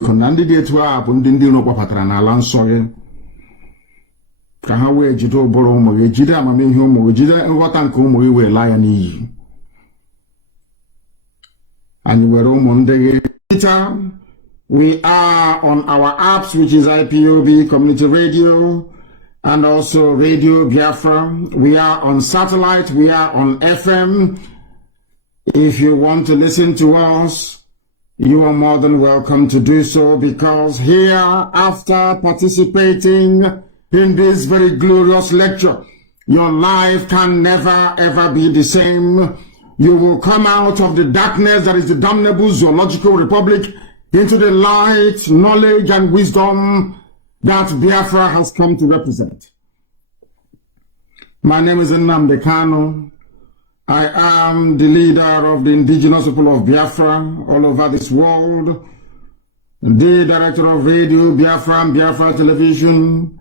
Nnamdi dị etu a bụ ndị iro gbapatara n'ala nsọ gị ka ha wee jide ụbụrụ ụmụ gị, jide amamihe ụmụ gị, jide nghọta nke ụmụ gị wee laa ya n'iyi. Anyị were ụmụ ndị gị. We are on our apps, which is IPOB Community Radio and also Radio Biafra. We are on satellite. We are on FM. If you want to listen to us, you are more than welcome to do so, because here, after participating in this very glorious lecture, your life can never ever be the same. You will come out of the darkness that is the damnable zoological republic into the light, knowledge, and wisdom that Biafra has come to represent. My name is Nnamdi Kanu. I am the leader of the indigenous people of Biafra all over this world, the director of Radio Biafra and Biafra Television,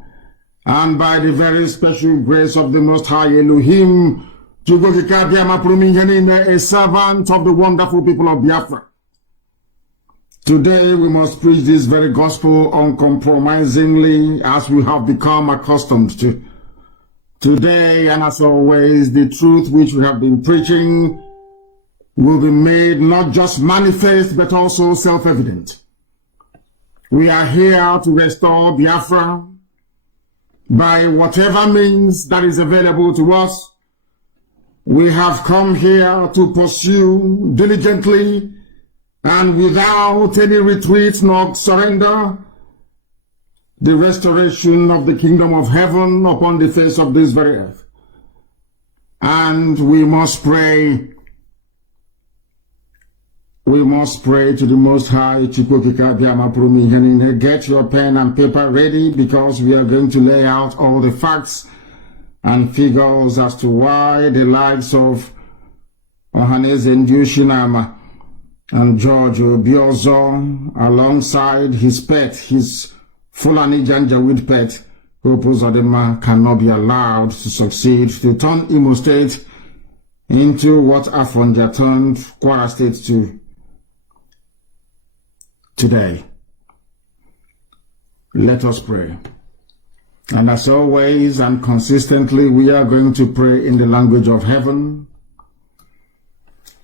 and by the very special grace of the Most High Elohim, a servant of the wonderful people of Biafra. Today we must preach this very gospel uncompromisingly, as we have become accustomed to. Today, and as always, the truth which we have been preaching will be made not just manifest, but also self-evident. We are here to restore Biafra by whatever means that is available to us. We have come here to pursue diligently and without any retreat nor surrender the restoration of the kingdom of heaven upon the face of this very earth. And we must pray. We must pray to the Most High. Get your pen and paper ready, because we are going to lay out all the facts and figures as to why the likes of Ohaneze Ndiushinama and George Obiozo, alongside his pet, his Fulani Janjaweed pet, Hope Uzodinma, cannot be allowed to succeed, to turn Imo State into what Afonja turned Kwara State to today. Let us pray. And as always and consistently, we are going to pray in the language of heaven,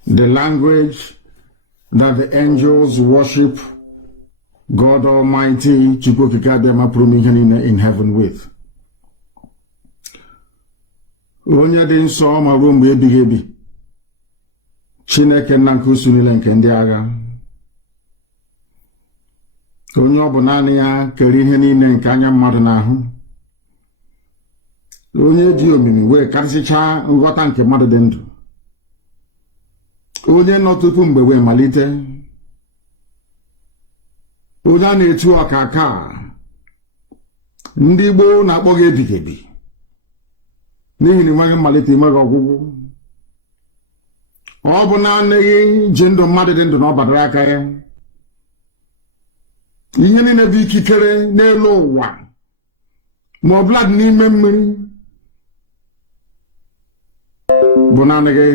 the language that the angels worship God Almighty in heaven with. Onye dị nsọ ma ruo mgbe ebighị ebi, Chineke nna nke usu niile nke ndị agha. Onye ọ bụ naanị ya kere ihe niile nke anya mmadụ n'ahụ. Onye dị omimi wee karịsịchaa nghọta nke mmadụ dị ndụ. Onye nọ tupu mgbe wee malite. Onye a na-etu ọkaka, ndị Igbo na-akpọ gị ebighị ebi, n'ihi na enweghị mmalite, enweghị ọgwụgwụ. Ọ bụ naanị gị ji ndụ mmadụ dị ndụ na ọ badara aka ya. Ihe niile bụ ikikere n'elu ụwa ma ọ bụla dị n'ime mmiri bụ naanị gị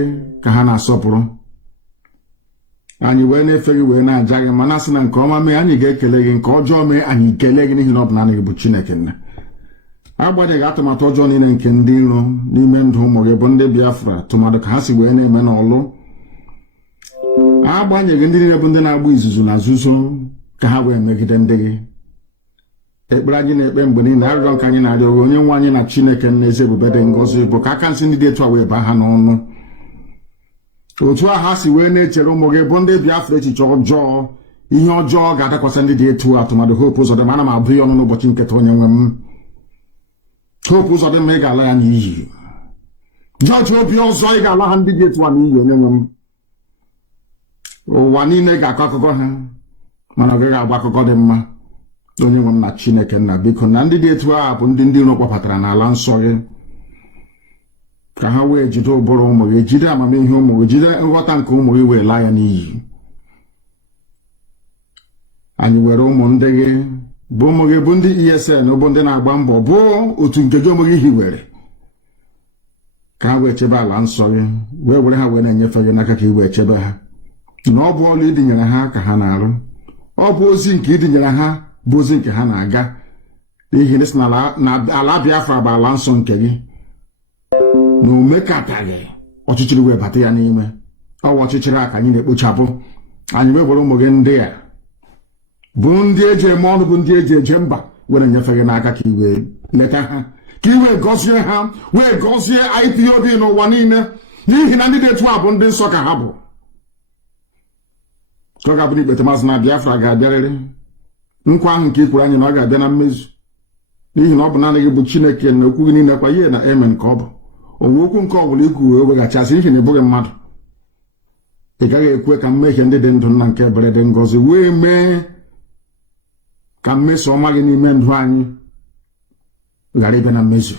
ka ha na-asọpụrụ. Anyị wee na-efe gị wee na-aja gị, mana sị na nke ọma mee anyị ga-ekele gị, nke ọjọọ mee anyị kelee gị, n'ihi na ọ bụ naanị gị bụ Chineke nna. Agbanyeghị atụmatụ ọjọọ niile nke ndị iro n'ime ndụ ụmụ gị bụ ndị Biafra, tụmadụ ka ha si wee na-eme n'Orlu. Agbanyeghị ndị niile bụ ndị na-agba izuzu na nzuzo ka ha wee megide ndị gị. Ekpere anyị na-ekpe mgbe niile, arịrịọ nke anyị na-arịọ onye nwe anyị na Chineke nna eze ebube dị ngọzi bụ ka aka nsị ndị dị etu a wee baa ha n'ọnụ. Otu a ha si wee na-echere ụmụ gị bụ ndị Biafra echiche ọjọọ, ihe ọjọọ ga-adakwasị ndị dị etu a, tụmadụ Hope Uzodinma. Ana m abụ ya ọnụ n'ụbọchị nketa onye nwe m. Hope Uzodinma, ị ga-ala ya n'iyi. George Obiozo, ị ga-ala ha ndị dị etu a n'iyi, onye nwe m. Ụwa niile ga-akọ akụkọ ha, mana ọ gaghị agba akụkọ dị mma. Onye nwe m na Chineke nna, biko na ndị dị etu a bụ ndị iro kpọpụtara n'ala nsọ gị, ka ha wee jide ụbụrụ ụmụ gị, jide amamihe ụmụ gị, jide nghọta nke ụmụ gị wee laa ya n'iyi. Anyị were ụmụ ndị gị bụ ụmụ gị bụ ndị ESN, bụ ndị na-agba mbọ, bụ otu nke gị ụmụ gị hiwere, ka ha wee chebe ala nsọ gị, wee were ha wee na-enyefe gị n'aka ka ị wee chebe ha. Na ọ bụ ọlụ ịdịnyere ha ka ha na-arụ. ọ bụ ozi nke idinyere ha bụ ozi nke ha na-aga n'ihi na ala Biafra bụ ala nsọ nke gị na omekataghị ọchịchịrị wee bata ya n'ime ọwa ọchịchịrị a ka anyị na-ekpochapụ anyị wee bụrụ ụmụ gị ndị a bụ ndị eji eme ọnụ bụ ndị eji eje mba were nyefe gị n'aka ka iwe leta ha ka iwe gọzie ha wee gọzie IPOB n'ụwa niile n'ihi na ndị dị etu a bụ ndị nsọ ka ha bụ ka ọ ga-abụ n'ikpete Mazi na Biafra ga-abịarịrị nkwa ahụ nke ikwuru anyị na ọ ga-abịa na mmezu n'ihi na ọ bụ naanị gị bụ Chineke na okwu gị niile kwa ihe na amen ka ọ bụ onwe okwu nke ọbụla ikwu wee weghachasị n'ihi na ị bụghị mmadụ ị gaghị ekwe ka mmehie ndị dị ndụ nna nke ebere dị ngọzi wee mee ka mmeso ọma gị n'ime ndụ anyị ghara ịbịa na mmezu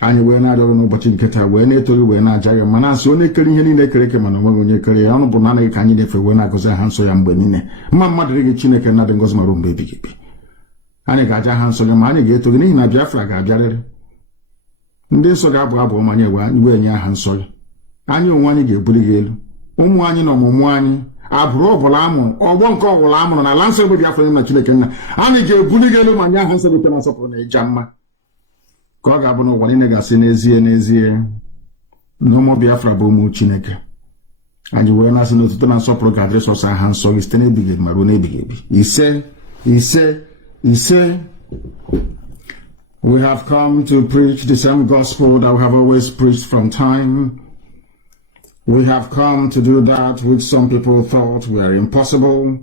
anyị wee na-arịọ ọrụ n'ụbọchị nke taa wee na-eto gị wee na-aja gị ma na-asị onye kere ihe niile kere eke mana onweghị onye kere ya ọnụ bụ naanị gị ka anyị na-efe wee na-agọzi aha nsọ ya mgbe niile mma mmadụ dị gị Chineke na dị ngọzi marụ mgbe ebighị ebi anyị ga-aja aha nsọ gị ma anyị ga-eto gị n'ihi na Biafra ga-abịarịrị ndị nsọ ga-abụ abụ ọma anyị wee nye aha nsọ gị anyị onwe anyị ga-ebuli gị elu ụmụ anyị na ọmụmụ anyị abụrụ ọbụla amụrụ ọgbọ nke ọbụla amụrụ na ala nsọ ebe Biafra na Chineke nna anyị ga-ebuli gị elu ma nye aha nsọ gị na nsọpụrụ na ịja mma ka ọ ga-abụ n'ụwa niile ga-asị n'ezie n'ezie na ụmụ Biafra bụ ụmụ Chineke anyị wee na-asị n'otuto na nsọpụrụ ga-adịrị sọsọ aha nsọ gị site n'ebighị ebi ma ruo n'ebighị ebi ise we have come to preach the same gospel that we have always preached from time. We have come to do that which some people thought were impossible,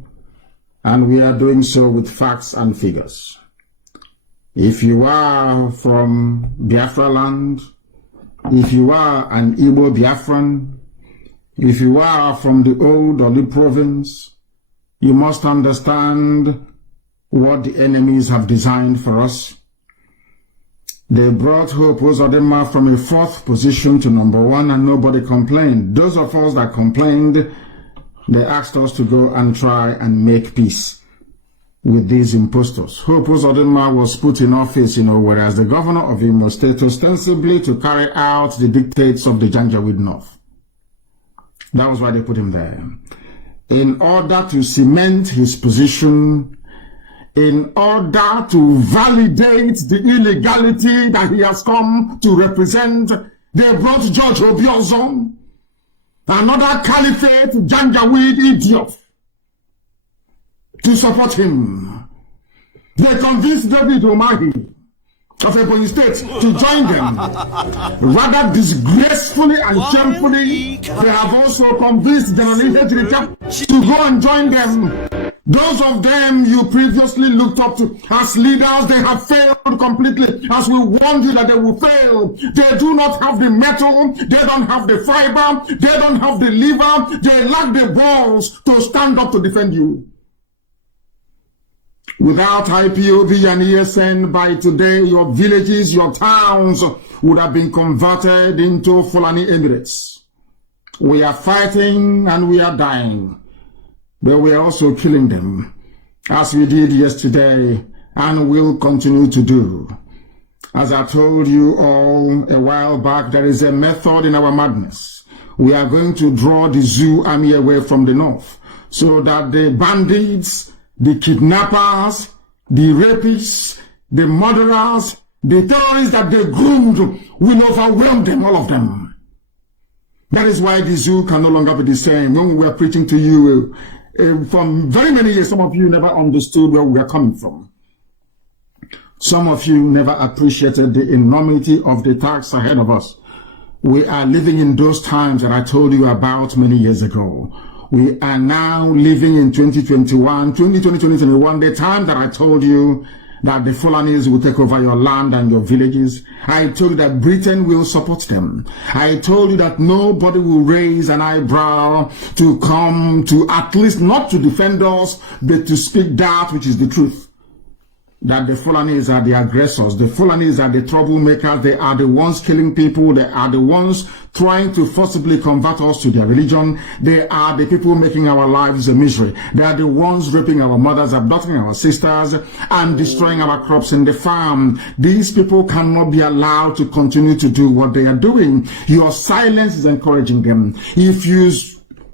and we are doing so with facts and figures. If you are from Biafra land, if you are an Igbo Biafran, if you are from the old Orlu province, you must understand what the enemies have designed for us. They brought Hope Uzodinma from a 4th position to number 1 and nobody complained. Those of us that complained, they asked us to go and try and make peace with these impostors. Hope Uzodinma was put in office, whereas the governor of Imo State ostensibly to carry out the dictates of the Janjaweed North. That was why they put him there. In order to cement his position, in order to validate the illegality that he has come to represent, they brought George Obiozon, another caliphate Janjaweed idiot, to support him. They convinced David Umahi of Ebonyi State to join them. Rather disgracefully and shamefully, they have also convinced General Nnamdi to go and join them. Those of them you previously looked up to as leaders, they have failed completely. As we warned you that they will fail. They do not have the metal, they don't have the fiber, they don't have the liver, they lack the balls to stand up to defend you. Without IPOB and ESN, by today, your villages, your towns would have been converted into Fulani Emirates. We are fighting and we are dying, but we are also killing them, as we did yesterday and will continue to do. As I told you all a while back, there is a method in our madness. We are going to draw the zoo army away from the north, so that the bandits, the kidnappers, the rapists, the murderers, the terrorists that they groomed will overwhelm them, all of them. That is why the zoo can no longer be the same. When we were preaching to you from very many years, some of you never understood where we are coming from. Some of you never appreciated the enormity of the task ahead of us. We are living in those times that I told you about many years ago. We are now living in 2021, 2021, the time that I told you that the Fulanis will take over your land and your villages. I told you that Britain will support them. I told you that nobody will raise an eyebrow to come to, at least not to defend us, but to speak that which is the truth. That the Fulanis are the aggressors, the Fulanis are the troublemakers, they are the ones killing people, they are the ones trying to forcibly convert us to their religion, they are the people making our lives a misery, they are the ones raping our mothers, abducting our sisters, and destroying our crops in the farm. These people cannot be allowed to continue to do what they are doing. Your silence is encouraging them.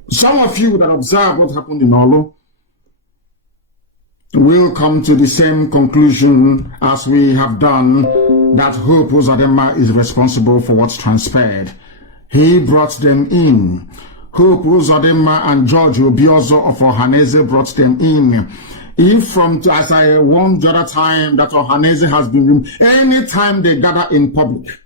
Some of you that observe what happened in Orlu, will come to the same conclusion as we have done, that Hope Uzodinma is responsible for what's transpired. He brought them in. Hope Uzodinma and George Obiozo of Ohaneze brought them in. If from, as I warned the other time, that Ohaneze has been, anytime they gather in public,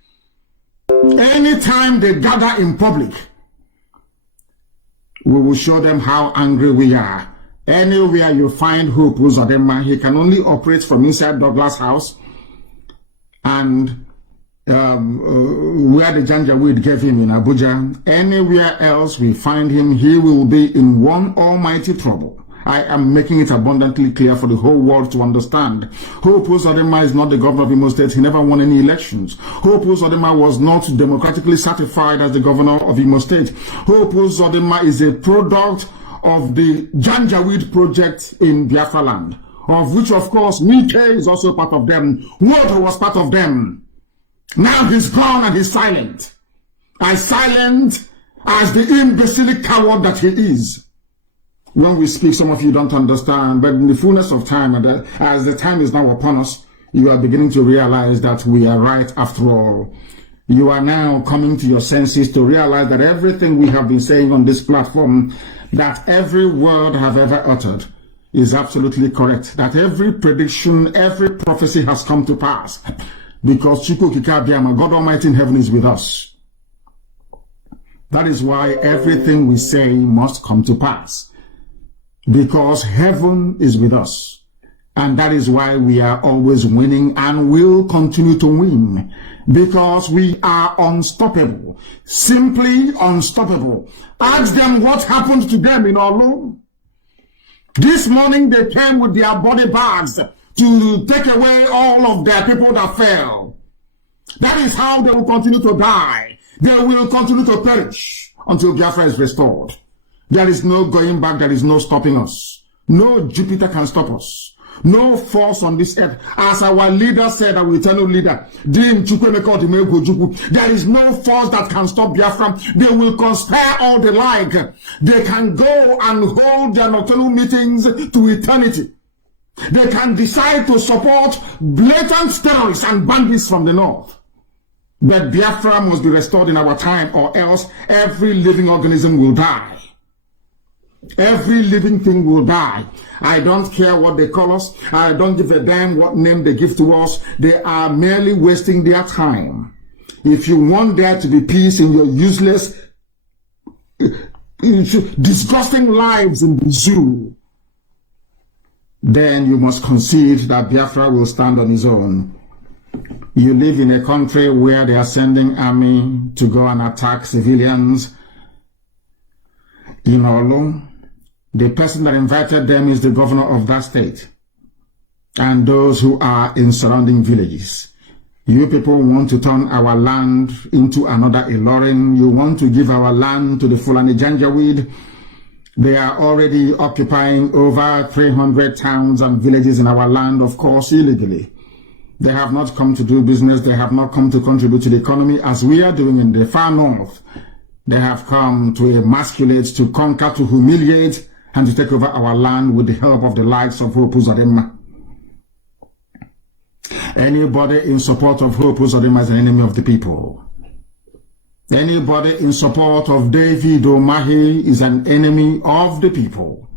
we will show them how angry we are. Anywhere you find Hope Uzodinma, he can only operate from inside Douglas House and where the Janjaweed gave him in Abuja. Anywhere else we find him, he will be in one almighty trouble. I am making it abundantly clear for the whole world to understand. Hope Uzodinma is not the governor of Imo State. He never won any elections. Hope Uzodinma was not democratically certified as the governor of Imo State. Hope Uzodinma is a product of the Janjaweed project in Biafra land, of which, of course, Mike is also part of them. Wodo was part of them. Now he's gone and he's silent. As silent as the imbecilic coward that he is. When we speak, some of you don't understand, but in the fullness of time, and as the time is now upon us, you are beginning to realize that we are right after all. You are now coming to your senses to realize that everything we have been saying on this platform, that every word I have ever uttered is absolutely correct. That every prediction, every prophecy has come to pass. Because Chukwu Kikabiyama, God Almighty in heaven, is with us. That is why everything we say must come to pass. Because heaven is with us. And that is why we are always winning and will continue to win. Because we are unstoppable. Simply unstoppable. Ask them what happened to them in Orlu. This morning they came with their body bags to take away all of their people that fell. That is how they will continue to die. They will continue to perish until Biafra is restored. There is no going back. There is no stopping us. No Jupiter can stop us. No force on this earth. As our leader said, our eternal leader, there is no force that can stop Biafra. They will conspire all they like. They can go and hold their nocturnal meetings to eternity. They can decide to support blatant terrorists and bandits from the north. But Biafra must be restored in our time, or else every living organism will die. Every living thing will die. I don't care what they call us. I don't give a damn what name they give to us. They are merely wasting their time. If you want there to be peace in your useless, disgusting lives in the zoo, then you must concede that Biafra will stand on his own. You live in a country where they are sending army to go and attack civilians. In Orlu, the person that invited them is the governor of that state and those who are in surrounding villages. You people want to turn our land into another Ilorin. You want to give our land to the Fulani Janjaweed. They are already occupying over 300 towns and villages in our land, of course, illegally. They have not come to do business. They have not come to contribute to the economy as we are doing in the far north. They have come to emasculate, to conquer, to humiliate, and to take over our land with the help of the likes of Hope Uzodinma. Anybody in support of Hope Uzodinma is an enemy of the people. Anybody in support of David Omahi is an enemy of the people.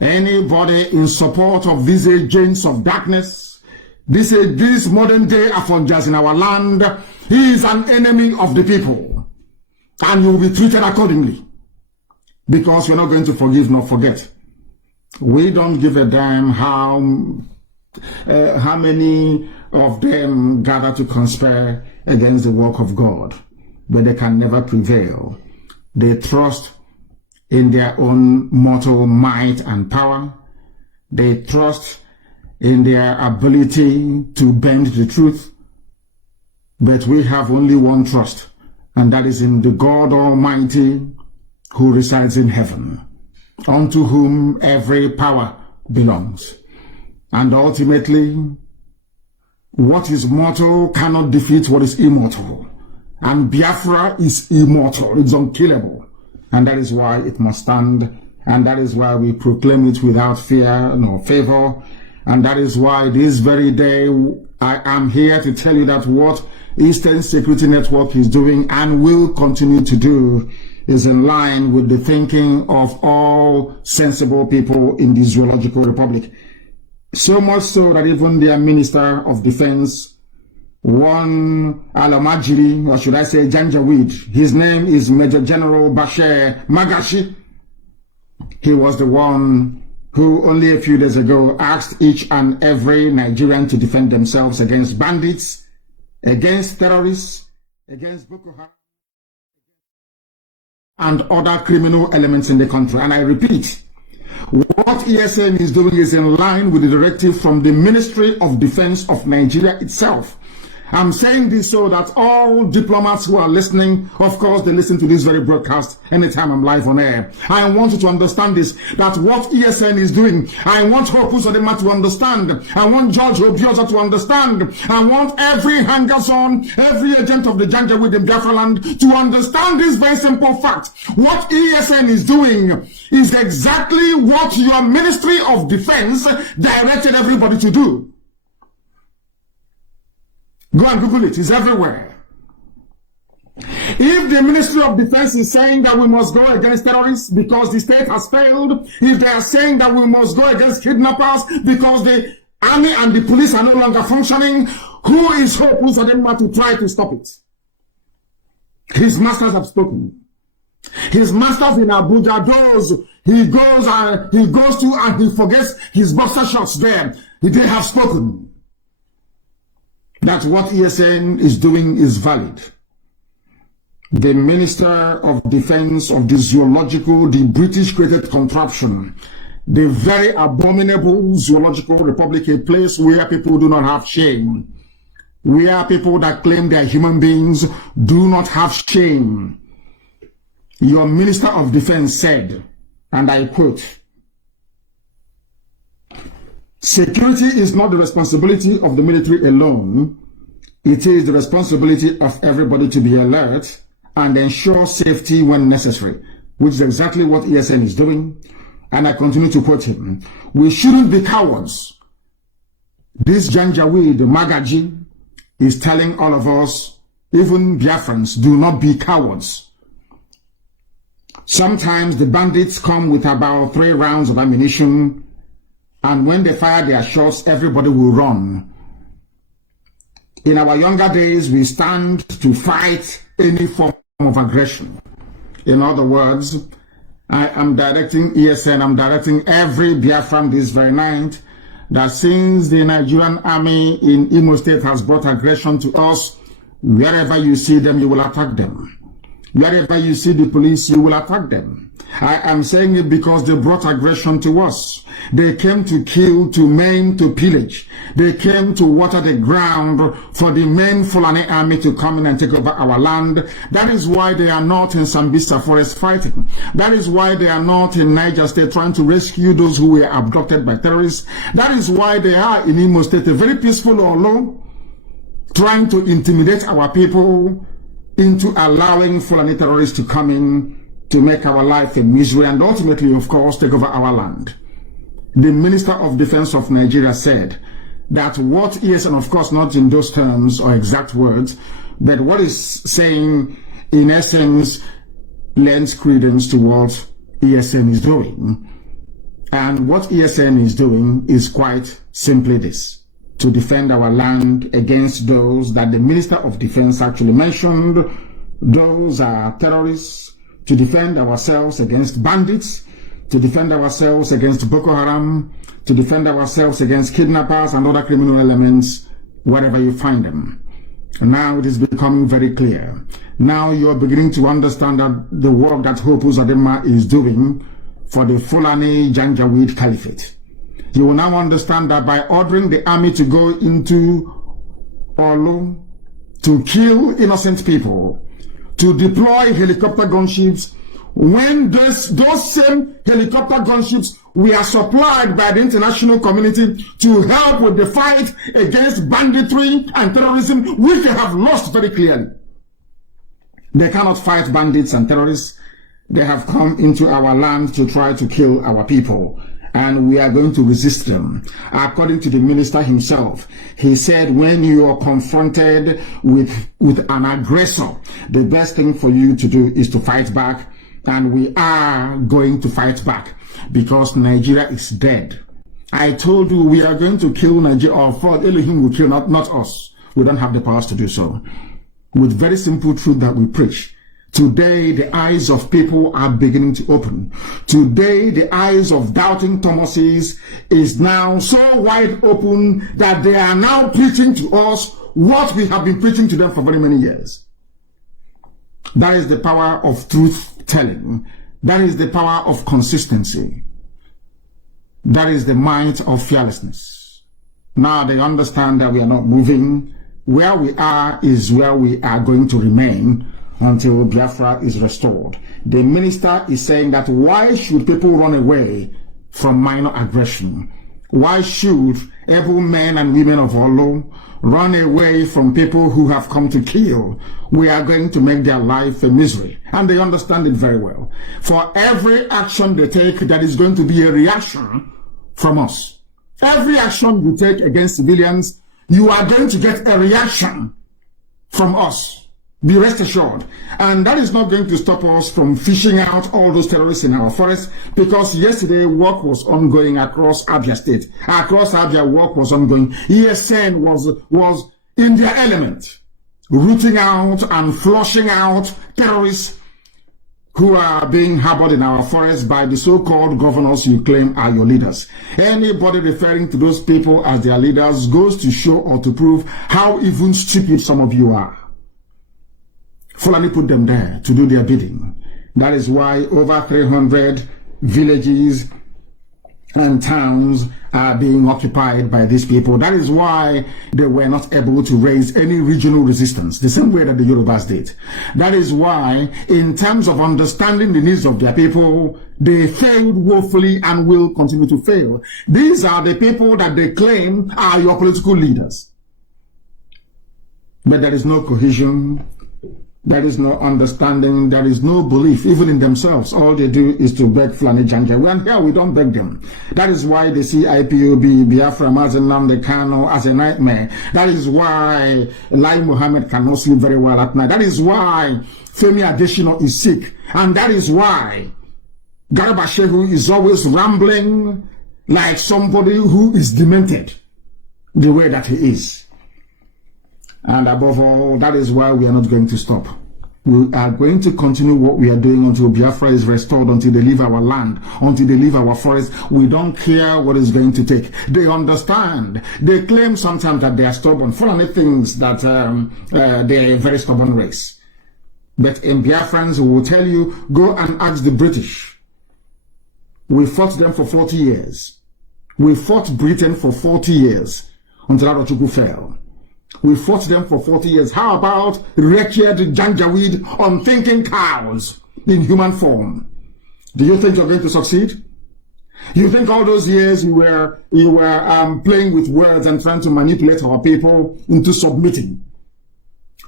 Anybody in support of these agents of darkness, these modern day Afonjas in our land, he is an enemy of the people. And you will be treated accordingly. Because we're not going to forgive nor forget. We don't give a damn how many of them gather to conspire against the work of God. But they can never prevail. They trust in their own mortal might and power. They trust in their ability to bend the truth. But we have only one trust, and that is in the God Almighty who resides in heaven, unto whom every power belongs. And ultimately, what is mortal cannot defeat what is immortal. And Biafra is immortal, it's unkillable. And that is why it must stand And that is why we proclaim it without fear nor favor. And that is why this very day I am here to tell you that what Eastern Security Network is doing and will continue to do is in line with the thinking of all sensible people in the Zoological Republic. So much so that even their Minister of Defense, one Alamajiri, or should I say Janjaweed, his name is Major General Bashir Magashi. He was the one who only a few days ago asked each and every Nigerian to defend themselves against bandits, against terrorists, against Boko Haram, and other criminal elements in the country. And I repeat, what ESN is doing is in line with the directive from the Ministry of Defense of Nigeria itself. I'm saying this so that all diplomats who are listening, of course, they listen to this very broadcast anytime I'm live on air. I want you to understand this, that what ESN is doing, I want Hope Uzodinma to understand. I want George Obioza to understand. I want every hanger-on, every agent of the Janjaweed in Biafra land to understand this very simple fact. What ESN is doing is exactly what your Ministry of Defense directed everybody to do. Go and Google it. It's everywhere. If the Ministry of Defense is saying that we must go against terrorists because the state has failed, if they are saying that we must go against kidnappers because the army and the police are no longer functioning, who is Hope Uzodinma to try to stop it? His masters have spoken. His masters in Abuja, he goes to and he forgets his boxer shorts there. They have spoken. That what ESN is doing is valid. The Minister of Defense of the Zoological, the British created contraption, the very abominable Zoological Republic, a place where people do not have shame, where people that claim they are human beings do not have shame. Your Minister of Defense said, and I quote, "Security is not the responsibility of the military alone. It is the responsibility of everybody to be alert and ensure safety when necessary," which is exactly what ESN is doing. And I continue to quote him. "We shouldn't be cowards. This Janjaweed Magaji is telling all of us, even Biafrans, do not be cowards. Sometimes the bandits come with about 3 rounds of ammunition, and when they fire their shots, everybody will run. In our younger days, we stand to fight any form of aggression." In other words, I am directing ESN, I'm directing every Biafran this very night, that since the Nigerian army in Imo State has brought aggression to us, wherever you see them, you will attack them. Wherever you see the police, you will attack them. I am saying it because they brought aggression to us. They came to kill, to maim, to pillage. They came to water the ground for the main Fulani army to come in and take over our land. That is why they are not in Sambisa forest fighting. That is why they are not in Niger State trying to rescue those who were abducted by terrorists. That is why they are in Imo State, a very peaceful Orlu, trying to intimidate our people into allowing Fulani terrorists to come in to make our life a misery and ultimately, of course, take over our land. The Minister of Defense of Nigeria said that what ESN, of course, not in those terms or exact words, but what is saying, in essence, lends credence to what ESN is doing. And what ESN is doing is quite simply this: to defend our land against those that the Minister of Defense actually mentioned. Those are terrorists, to defend ourselves against bandits, to defend ourselves against Boko Haram, to defend ourselves against kidnappers and other criminal elements, wherever you find them. Now it is becoming very clear. Now you're beginning to understand that the work that Hope Uzodinma is doing for the Fulani Janjaweed Caliphate. You will now understand that by ordering the army to go into Orlu, to kill innocent people, to deploy helicopter gunships, when those same helicopter gunships were supplied by the international community to help with the fight against banditry and terrorism, which they have lost very clearly. They cannot fight bandits and terrorists. They have come into our land to try to kill our people, and we are going to resist them. According to the minister himself, he said when you are confronted with an aggressor, the best thing for you to do is to fight back, and we are going to fight back because Nigeria is dead. I told you we are going to kill Nigeria, or for Elohim will kill, not us. We don't have the powers to do so. With very simple truth that we preach. Today, the eyes of people are beginning to open. Today, the eyes of doubting Thomases is now so wide open that they are now preaching to us what we have been preaching to them for very many years. That is the power of truth telling. That is the power of consistency. That is the might of fearlessness. Now they understand that we are not moving. Where we are is where we are going to remain until Biafra is restored. The minister is saying that why should people run away from minor aggression? Why should able men and women of Orlu run away from people who have come to kill? We are going to make their life a misery. And they understand it very well. For every action they take, that is going to be a reaction from us. Every action you take against civilians, you are going to get a reaction from us. Be rest assured. And that is not going to stop us from fishing out all those terrorists in our forest, because yesterday work was ongoing across Abia State. Across Abia, work was ongoing. ESN was in their element, rooting out and flushing out terrorists who are being harbored in our forest by the so-called governors you claim are your leaders. Anybody referring to those people as their leaders goes to show or to prove how even stupid some of you are. Fulani put them there to do their bidding. That is why over 300 villages and towns are being occupied by these people. That is why they were not able to raise any regional resistance, the same way that the Yorubas did. That is why, in terms of understanding the needs of their people, they failed woefully and will continue to fail. These are the people that they claim are your political leaders. But there is no cohesion. There is no understanding. There is no belief, even in themselves. All they do is to beg Fulani Janja. And here we don't beg them. That is why they see IPOB, Biafra, Mazi, Nnamdi, Kanu as a nightmare. That is why Lai Mohammed cannot sleep very well at night. That is why Femi Adesina is sick. And that is why Garba Shehu is always rambling like somebody who is demented, the way that he is. And above all, that is why we are not going to stop. We are going to continue what we are doing until Biafra is restored, until they leave our land, until they leave our forest. We don't care what it's going to take. They understand. They claim sometimes that they are stubborn. Fulani thinks that they are a very stubborn race. But in Biafrans, we will tell you, go and ask the British. We fought them for 40 years. We fought Britain for 40 years until Arochukwu fell. We fought them for 40 years. How about wretched Janjaweed, unthinking cows in human form? Do you think you're going to succeed? You think all those years you were playing with words and trying to manipulate our people into submitting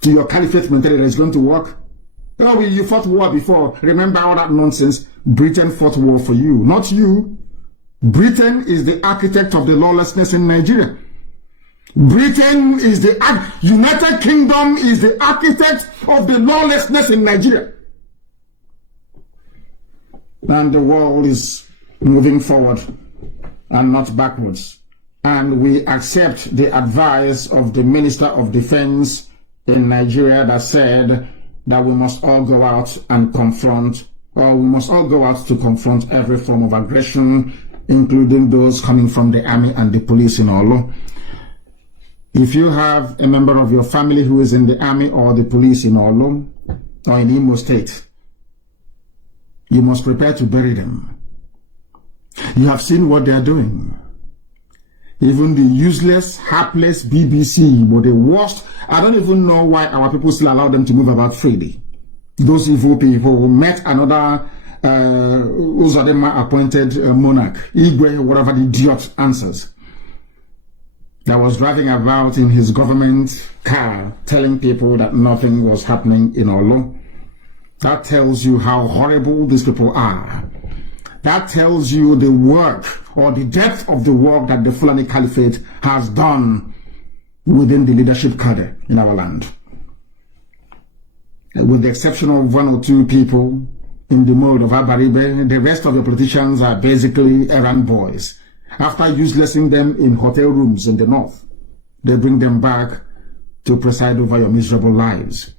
to your caliphate mentality is going to work? Oh, you fought war before. Remember all that nonsense? Britain fought war for you, not you. Britain is the architect of the lawlessness in Nigeria. Britain is the United Kingdom is the architect of the lawlessness in Nigeria. And the world is moving forward and not backwards. And we accept the advice of the Minister of Defense in Nigeria that said that we must all go out and confront, or we must all go out to confront every form of aggression, including those coming from the army and the police in Orlu. If you have a member of your family who is in the army or the police in Orlu or in Imo State, you must prepare to bury them. You have seen what they are doing. Even the useless, hapless BBC were the worst. I don't even know why our people still allow them to move about freely. Those evil people who met another Uzadema appointed monarch, Igwe, whatever the idiot answers, that was driving about in his government car telling people that nothing was happening in Orlu. That tells you how horrible these people are. That tells you the work or the depth of the work that the Fulani Caliphate has done within the leadership cadre in our land. With the exception of one or two people in the mode of Abaribe, the rest of the politicians are basically errand boys. After uselessing them in hotel rooms in the north, they bring them back to preside over your miserable lives.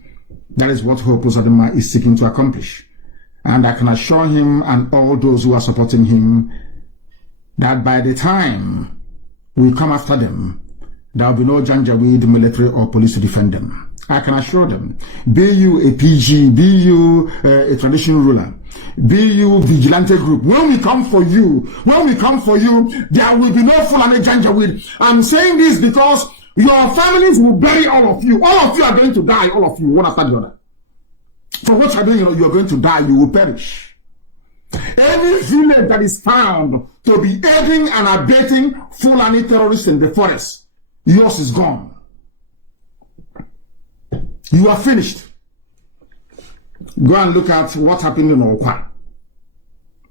That is what Hope Uzodinma is seeking to accomplish. And I can assure him and all those who are supporting him that by the time we come after them, there will be no Janjaweed military or police to defend them. I can assure them, be you a PG, be you a traditional ruler, be you vigilante group, when we come for you, there will be no Fulani Janjaweed. I'm saying this because your families will bury all of you. All of you are going to die, all of you, one after the other. For what you're doing, you're going to die, you will perish. Any village that is found to be aiding and abetting Fulani terrorists in the forest, yours is gone. You are finished. Go and look at what happened in Okwa.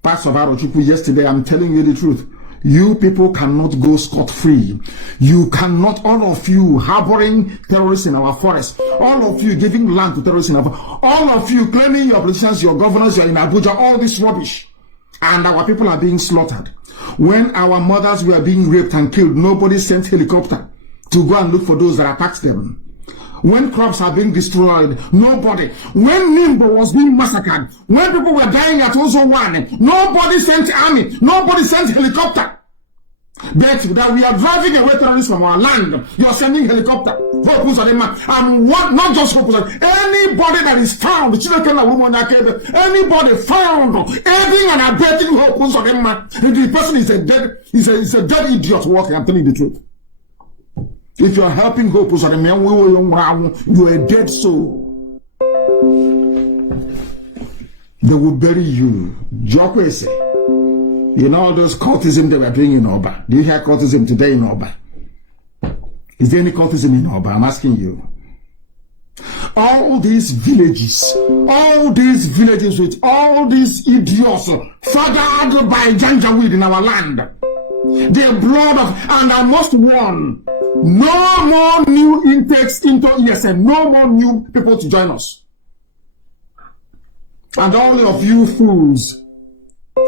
Pastor Arochukwu, yesterday, I'm telling you the truth. You people cannot go scot-free. You cannot, all of you harboring terrorists in our forest, all of you giving land to terrorists in our forest, all of you claiming your politicians, your governors, you're in Abuja, all this rubbish. And our people are being slaughtered. When our mothers were being raped and killed, nobody sent helicopter to go and look for those that attacked them. When crops are being destroyed, nobody. When Nimbo was being massacred, when people were dying at Ozo 1, nobody sent army, nobody sent helicopter. But that we are driving away terrorists from our land, you're sending helicopter. And what, not just anybody that is found, anybody found aiding and abetting the person is a dead idiot walking, I'm telling you the truth. If you're helping Hope, you are a dead soul. They will bury you. Jokwese. You know all those cultism they were doing in Oba. Do you hear cultism today in Oba? Is there any cultism in Oba? I'm asking you. All these villages with all these idiots fathered by Janjaweed in our land. The blood of, and I must warn, no more new intakes into ESN, no more new people to join us. And all of you fools,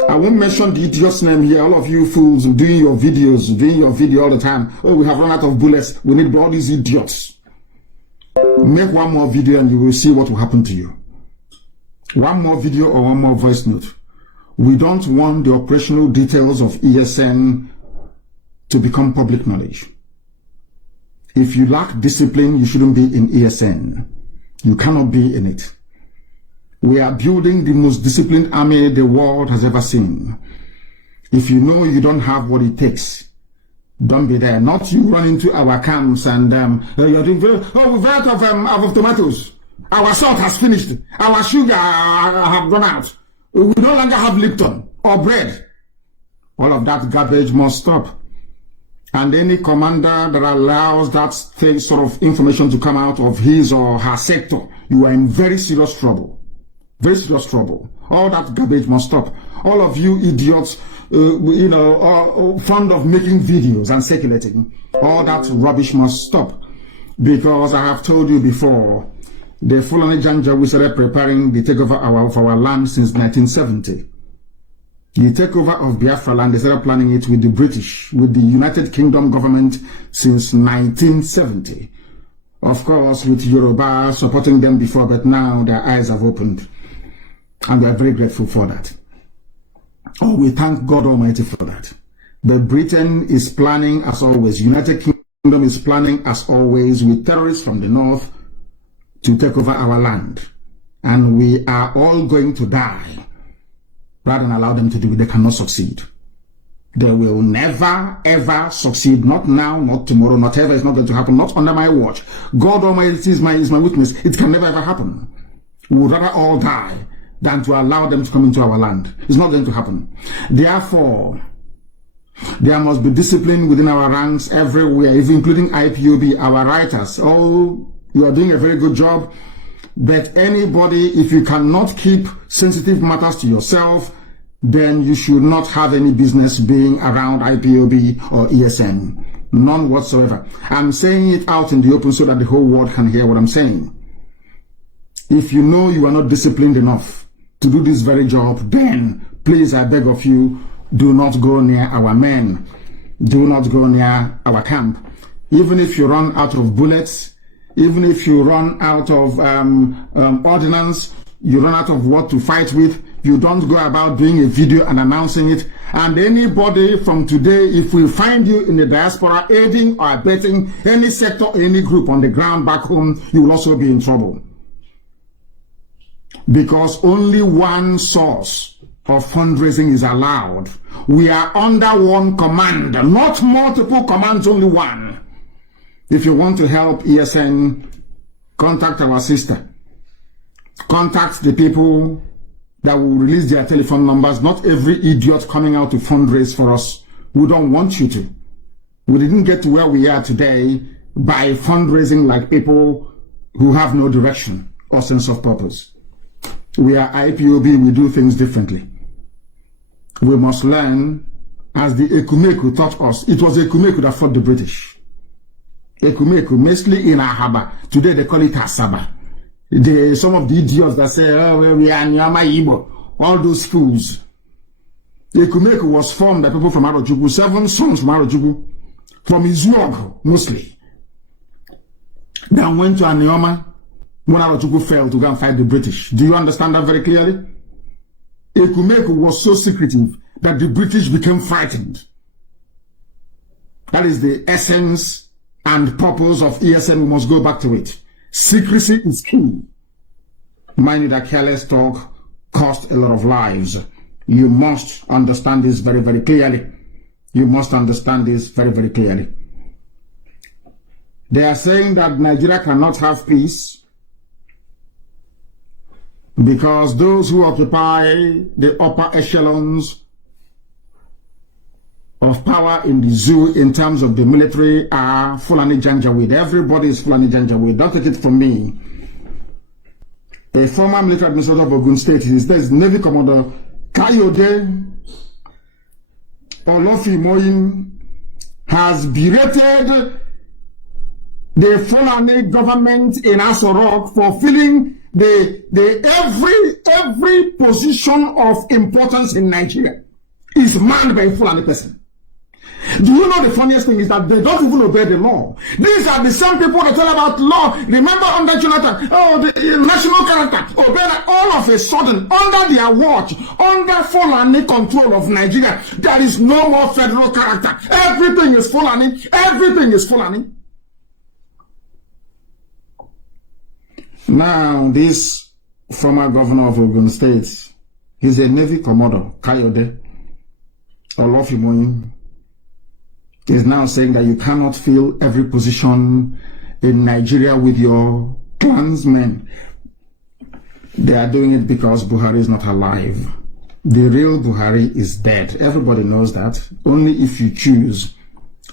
I won't mention the idiot's name here, all of you fools doing your video all the time. Oh, we have run out of bullets, we need all these idiots. Make one more video and you will see what will happen to you. One more video or one more voice note. We don't want the operational details of ESN to become public knowledge. If you lack discipline, you shouldn't be in ESN. You cannot be in it. We are building the most disciplined army the world has ever seen. If you know you don't have what it takes, don't be there. Not you run into our camps and you're doing we've run out of tomatoes. Our salt has finished. Our sugar have run out. We no longer have Lipton or bread. All of that garbage must stop. And any commander that allows that sort of information to come out of his or her sector, you are in very serious trouble. Very serious trouble. All that garbage must stop. All of you idiots, are fond of making videos and circulating. All that rubbish must stop. Because I have told you before, the Fulani Janjaweed started preparing the takeover of our land since 1970. The takeover of Biafra land, they started planning it with the British, with the United Kingdom government since 1970. Of course, with Yoruba supporting them before, but now their eyes have opened. And we are very grateful for that. Oh, we thank God Almighty for that. But Britain is planning as always. United Kingdom is planning as always with terrorists from the north to take over our land. And we are all going to die rather than allow them to do it. They cannot succeed. They will never, ever succeed. Not now, not tomorrow, not ever. It's not going to happen. Not under my watch. God Almighty is my witness. It can never, ever happen. We would rather all die than to allow them to come into our land. It's not going to happen. Therefore, there must be discipline within our ranks everywhere, even including IPOB, our writers. Oh, you are doing a very good job. But anybody, if you cannot keep sensitive matters to yourself, then you should not have any business being around IPOB or ESN. None whatsoever. I'm saying it out in the open so that the whole world can hear what I'm saying. If you know you are not disciplined enough to do this very job, then please, I beg of you, do not go near our men. Do not go near our camp. Even if you run out of bullets, even if you run out of ordnance, you run out of what to fight with, you don't go about doing a video and announcing it. And anybody from today, if we find you in the diaspora aiding or abetting any sector, any group on the ground back home, you will also be in trouble. Because only one source of fundraising is allowed. We are under one command, not multiple commands, only one. If you want to help ESN, contact our sister. Contact the people that will release their telephone numbers. Not every idiot coming out to fundraise for us. We don't want you to. We didn't get to where we are today by fundraising like people who have no direction or sense of purpose. We are IPOB, we do things differently. We must learn, as the Ekumeku taught us. It was Ekumeku that fought the British. Ekumeku, mostly in Ahaba. Today they call it Asaba. Some of the idiots that say, oh, well, we are Nyama Igbo, all those fools. Ekumeku was formed by people from Arojugu, 7 sons from Arojugu, from Izuogo, mostly. Then went to Anioma when Arojugu failed to go and fight the British. Do you understand that very clearly? Ekumeku was so secretive that the British became frightened. That is the essence and purpose of ESN. We must go back to it. Secrecy is key. Mind you that careless talk cost a lot of lives. You must understand this very, very clearly. You must understand this very, very clearly. They are saying that Nigeria cannot have peace because those who occupy the upper echelons of power in the zoo in terms of the military are Fulani Janjaweed. Everybody is Fulani Janjaweed. Don't take it from me. A former military administrator of Ogun State, there's Navy Commander Kayode Olofimoyin, has berated the Fulani government in Aso Rock for filling every position of importance in Nigeria is manned by a Fulani person. Do you know the funniest thing is that they don't even obey the law? These are the same people that tell about law. Remember under Jonathan, the national character, obey all of a sudden, under their watch, under Fulani control of Nigeria, there is no more federal character. Everything is Fulani. Everything is Fulani. Now, this former governor of Ogun State, he's a Navy Commodore, Kayode Olofimoyin, is now saying that you cannot fill every position in Nigeria with your clansmen. They are doing it because Buhari is not alive. The real Buhari is dead. Everybody knows that. Only if you choose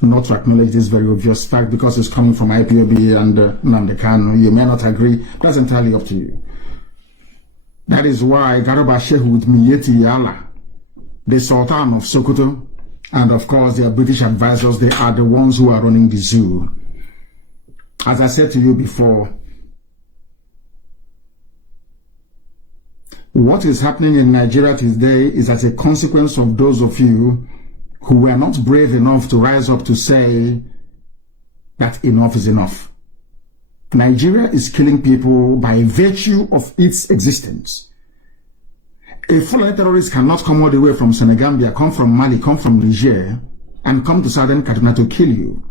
not to acknowledge this very obvious fact because it's coming from IPOB and Nnamdi Kanu, you may not agree. That's entirely up to you. That is why Garba Shehu with Miyetti Yala, the Sultan of Sokoto, and of course their British advisors, they are the ones who are running the zoo. As I said to you before, what is happening in Nigeria today is as a consequence of those of you who were not brave enough to rise up to say that enough is enough. Nigeria is killing people by virtue of its existence. A Fulani terrorist cannot come all the way from Senegambia, come from Mali, come from Niger, and come to southern Kaduna to kill you,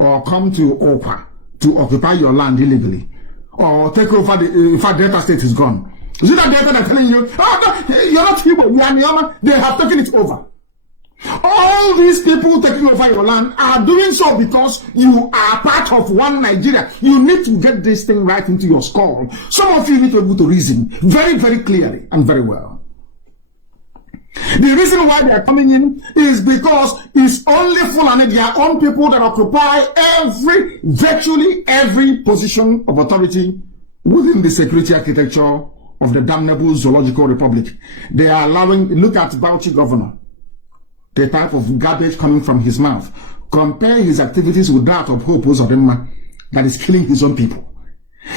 or come to Opa to occupy your land illegally, or take over the, in fact, Delta State is gone. Is it that Delta they're telling you, oh, no, you're not Igbo, you are Nyama, they have taken it over. All these people taking over your land are doing so because you are part of one Nigeria. You need to get this thing right into your skull. Some of you need to be able to reason very, very clearly and very well. The reason why they are coming in is because it's only Fulani, their own people, that occupy virtually every position of authority within the security architecture of the damnable zoological republic. They are allowing, look at Bauchi governor, the type of garbage coming from his mouth. Compare his activities with that of Hope Uzodinma that is killing his own people.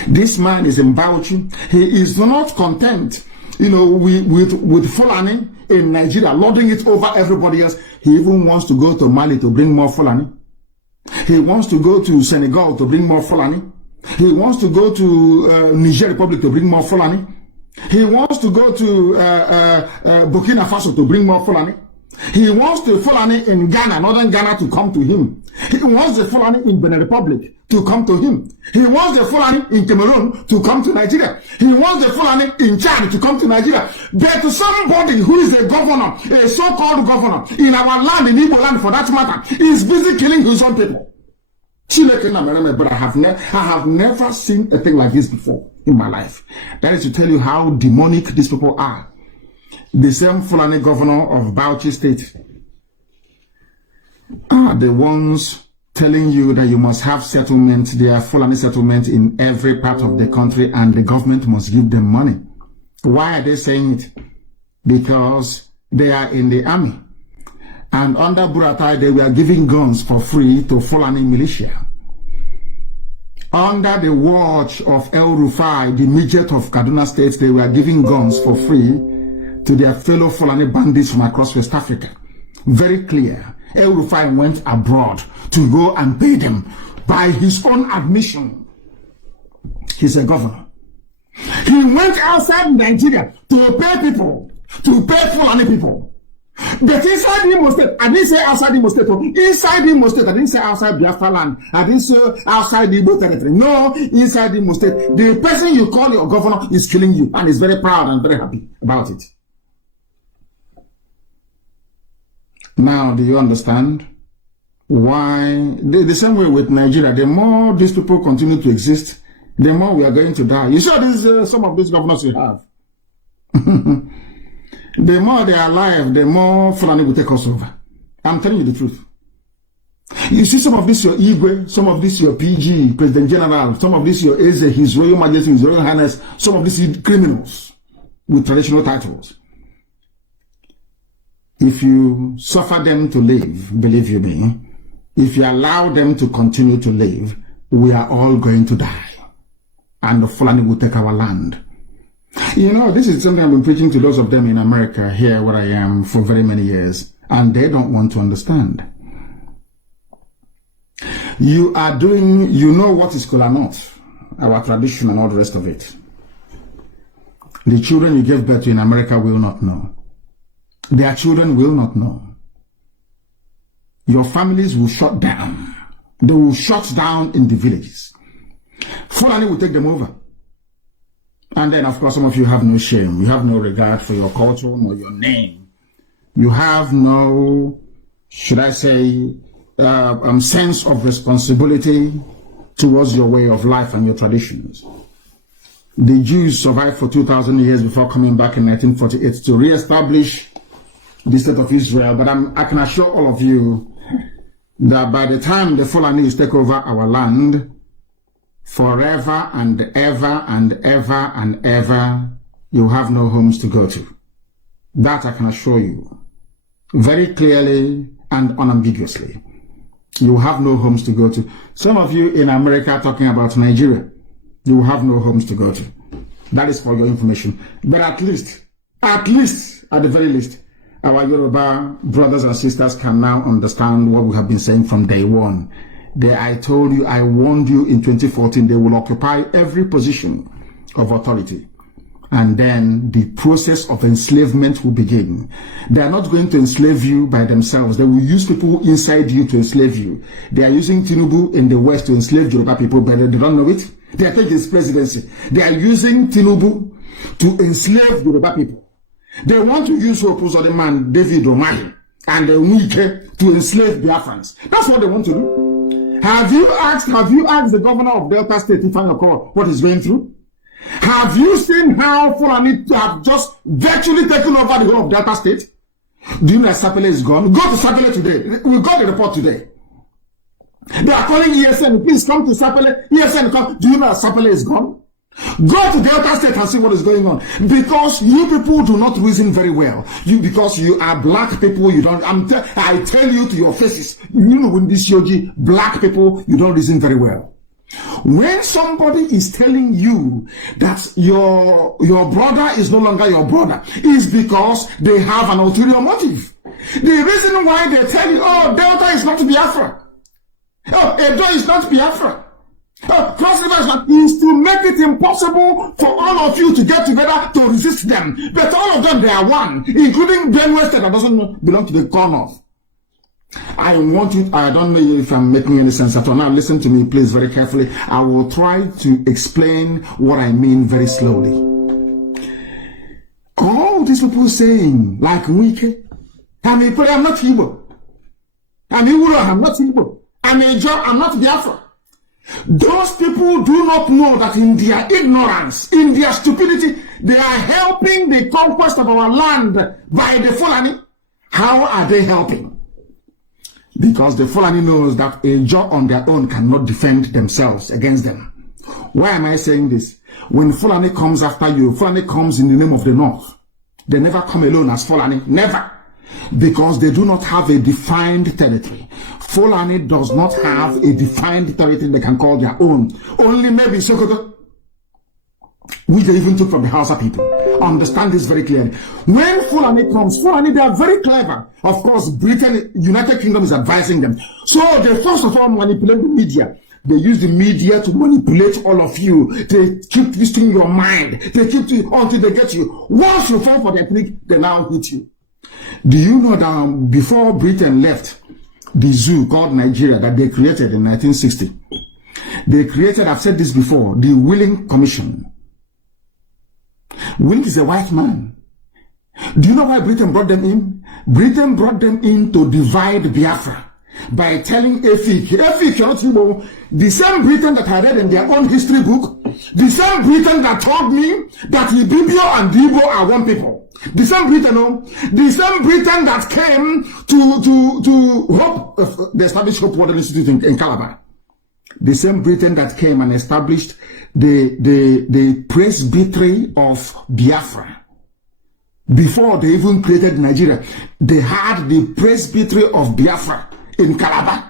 This man is in Bauchi. He is not content, with Fulani in Nigeria, lording it over everybody else. He even wants to go to Mali to bring more Fulani. He wants to go to Senegal to bring more Fulani. He wants to go to Niger Republic to bring more Fulani. He wants to go to Burkina Faso to bring more Fulani. He wants the Fulani in Ghana, northern Ghana, to come to him. He wants the Fulani in Benin Republic to come to him. He wants the Fulani in Cameroon to come to Nigeria. He wants the Fulani in Chad to come to Nigeria. But somebody who is a governor, a so-called governor, in our land, in Igbo land for that matter, is busy killing his own people. But I have never seen a thing like this before in my life. That is to tell you how demonic these people are. The same Fulani governor of Bauchi State are the ones telling you that you must have settlement, there are Fulani settlement in every part of the country, and the government must give them money. Why are they saying it? Because they are in the army. And under Buratai, they were giving guns for free to Fulani militia. Under the watch of El Rufai, the midget of Kaduna State, they were giving guns for free to their fellow Fulani bandits from across West Africa. Very clear. El Rufai went abroad to go and pay them by his own admission. He's a governor. He went outside Nigeria to pay people, to pay Fulani people. But inside Imo State, I didn't say outside Imo State. Inside Imo State, I didn't say outside Biafra land. I didn't say outside the Igbo territory. No, inside Imo State. The person you call your governor is killing you, and is very proud and very happy about it. Now, do you understand why? The same way with Nigeria, the more these people continue to exist, the more we are going to die. You saw this, some of these governors we have. The more they are alive, the more Fulani will take us over. I'm telling you the truth. You see some of this your Igwe, some of this your PG, President General, some of this your Eze, His Royal Majesty, His Royal Highness, some of these criminals with traditional titles. If you suffer them to live, believe you me, if you allow them to continue to live, we are all going to die. And the Fulani will take our land. You know, this is something I've been preaching to those of them in America, here where I am, for very many years. And they don't want to understand. You are doing, you know what is Kola Nut, our tradition and all the rest of it. The children you gave birth to in America will not know. Their children will not know. Your families will shut down. They will shut down in the villages. Fulani will take them over. And then, of course, some of you have no shame. You have no regard for your culture or your name. You have no, should I say, sense of responsibility towards your way of life and your traditions. The Jews survived for 2,000 years before coming back in 1948 to re-establish the state of Israel. But I can assure all of you that by the time the Fulanis take over our land, forever and ever and ever and ever, you have no homes to go to. That I can assure you very clearly and unambiguously. You have no homes to go to. Some of you in America are talking about Nigeria. You have no homes to go to. That is for your information. But at least, at the very least, our Yoruba brothers and sisters can now understand what we have been saying from day one. I told you, I warned you in 2014, they will occupy every position of authority. And then the process of enslavement will begin. They are not going to enslave you by themselves. They will use people inside you to enslave you. They are using Tinubu in the West to enslave Yoruba people, but they don't know it. They are taking his presidency. They are using Tinubu to enslave Yoruba people. They want to use the man David Omahi and Wike to enslave Biafrans. That's what they want to do. Have you asked the governor of Delta State, Ifeanyi Okowa, what he's going through? Have you seen how Fulani have just virtually taken over the whole of Delta State? Do you know that Sapele is gone? Go to Sapele today. We got the report today. They are calling ESN, please come to Sapele. ESN, come. Do you know that Sapele is gone? Go to Delta State and see what is going on. Because you people do not reason very well. Because you are black people, you don't. I tell you to your faces, you know, in this yogi, black people, you don't reason very well. When somebody is telling you that your brother is no longer your brother, is because they have an ulterior motive. The reason why they tell you, oh, Delta is not Biafra. Oh, Edo is not Biafra. Cross River is to make it impossible for all of you to get together to resist them. But all of them, they are one, including Benue State that doesn't belong to the corner. I want you, I don't know if I'm making any sense at all. Now listen to me, please, very carefully. I will try to explain what I mean very slowly. All these people saying, like Wike, I'm not Igbo. I'm Igbo, I'm not Igbo. I'm a Joe, I'm not Biafra. Those people do not know that in their ignorance, in their stupidity, they are helping the conquest of our land by the Fulani. How are they helping? Because the Fulani knows that a Jaw on their own cannot defend themselves against them. Why am I saying this? When Fulani comes after you, Fulani comes in the name of the North. They never come alone as Fulani. Never. Because they do not have a defined territory. Fulani does not have a defined territory they can call their own. Only maybe Sokoto, which they even took from the Hausa people. Understand this very clearly. When Fulani comes, Fulani, they are very clever. Of course, Britain, United Kingdom is advising them. So they first of all manipulate the media. They use the media to manipulate all of you. They keep twisting your mind. They keep until they get you. Once you fall for their trick, they now hit you. Do you know that before Britain left the zoo called Nigeria that they created in 1960, they created, I've said this before, the Willing Commission. Willing is a white man. Do you know why Britain brought them in? Britain brought them in to divide Biafra by telling Efik, the same Britain that I read in their own history book, the same Britain that told me that Ibibio and Igbo are one people. The same Britain, the same Britain that came to Hope, they established Hope Water Institute in Calabar. The same Britain that came and established the presbytery of Biafra. Before they even created Nigeria, they had the presbytery of Biafra in Calabar.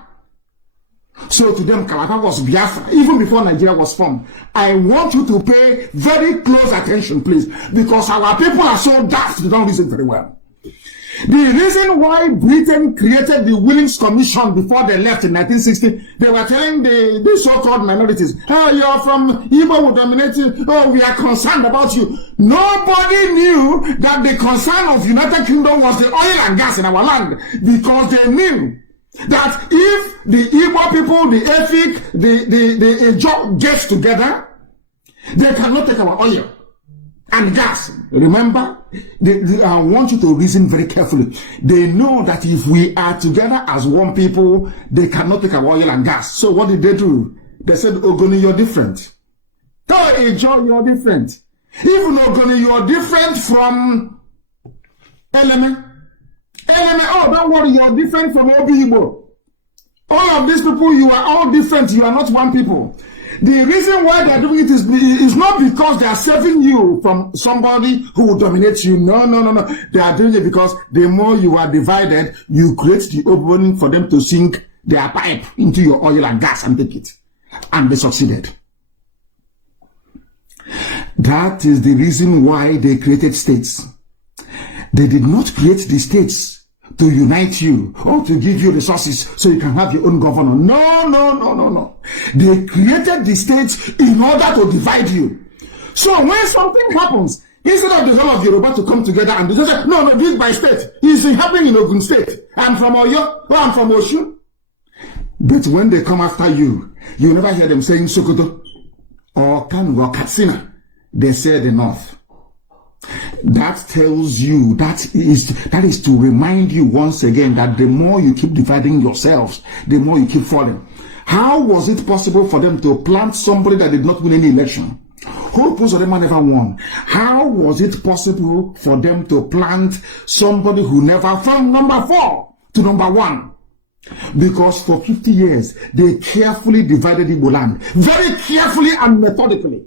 So to them, Calabar was Biafra, even before Nigeria was formed. I want you to pay very close attention, please, because our people are so daft, they don't listen very well. The reason why Britain created the Willings Commission before they left in 1960, they were telling the so-called minorities, oh, you're from Igbo, will dominate you. Oh, we are concerned about you. Nobody knew that the concern of United Kingdom was the oil and gas in our land, because they knew that if the Igbo people, the Efik, the Ejo gets together, they cannot take our oil and gas. Remember, I want you to reason very carefully. They know that if we are together as one people, they cannot take our oil and gas. So what did they do? They said, Ogoni, you're different. Oh, Ejo, you're different. Even Ogoni, you're different from Element. Oh, don't worry, you're different from Obi-Igbo. All of these people, you are all different. You are not one people. The reason why they are doing it is not because they are saving you from somebody who will dominate you. No. They are doing it because the more you are divided, you create the opening for them to sink their pipe into your oil and gas and take it. And they succeeded. That is the reason why they created states. They did not create the states to unite you or to give you resources so you can have your own governor. No. They created the states in order to divide you. So when something happens, instead of the whole of Yoruba to come together and they say, no, this is my state. It's happening in Ogun State. I'm from Oyo, or I'm from Oshun. But when they come after you, you never hear them saying Sokoto or Kanu or Katsina. They say the North. That tells you, that is to remind you once again that the more you keep dividing yourselves, the more you keep falling. How was it possible for them to plant somebody that did not win any election? Hope Uzodinma never won. How was it possible for them to plant somebody who never, from number 4 to number 1? Because for 50 years, they carefully divided Igbo land. Very carefully and methodically.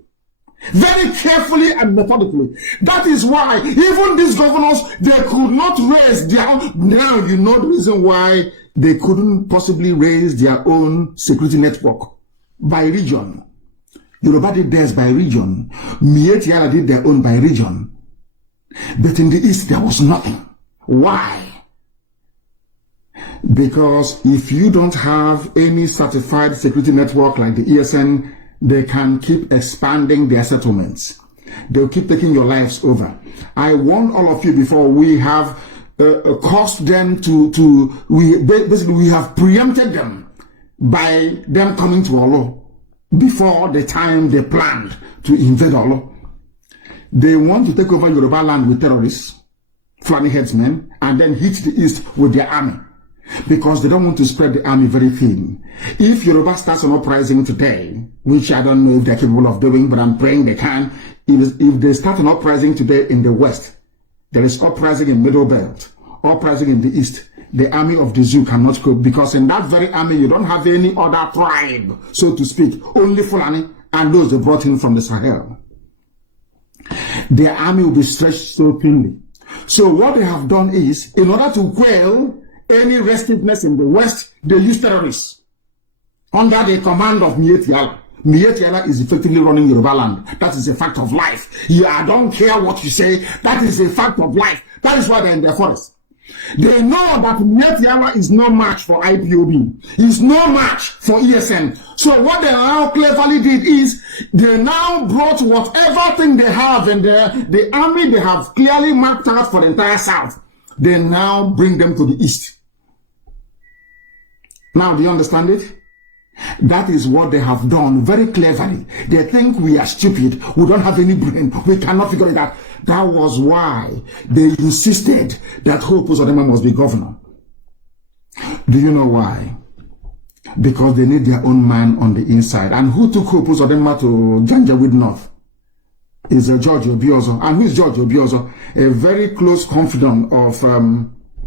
Very carefully and methodically. That is why even these governors, they could not raise their own. Now you know the reason why they couldn't possibly raise their own security network by region. Yoruba did theirs by region. Mietiala did their own by region. But in the East, there was nothing. Why? Because if you don't have any certified security network like the ESN, they can keep expanding their settlements. They'll keep taking your lives over. I warned all of you before, we have caused them we have preempted them by them coming to Orlu before the time they planned to invade Orlu. They want to take over Yoruba land with terrorists, Fulani headsmen, and then hit the East with their army, because they don't want to spread the army very thin. If Yoruba starts an uprising today, which I don't know if they're capable of doing, but I'm praying they can, if they start an uprising today in the West, there is uprising in Middle Belt, uprising in the East, the army of the zoo cannot cope, because in that very army you don't have any other tribe, so to speak, only Fulani and those they brought in from the Sahel. Their army will be stretched so thinly. So what they have done is, in order to quell any restiveness in the West, they use terrorists under the command of Mietiala. Mietiala is effectively running Yoruba land. That is a fact of life. I don't care what you say. That is a fact of life. That is why they're in their forest. They know that Mietiala is no match for IPOB. He's no match for ESN. So what they now cleverly did is, they now brought whatever thing they have in the army they have clearly marked out for the entire South. They now bring them to the East. Now, do you understand it? That is what they have done very cleverly. They think we are stupid. We don't have any brain. We cannot figure it out. That was why they insisted that Hope Uzodinma must be governor. Do you know why? Because they need their own man on the inside. And who took Hope Uzodinma to Janjaweed North? Is George Obiozo. And who is George Obiozo? A very close confidant of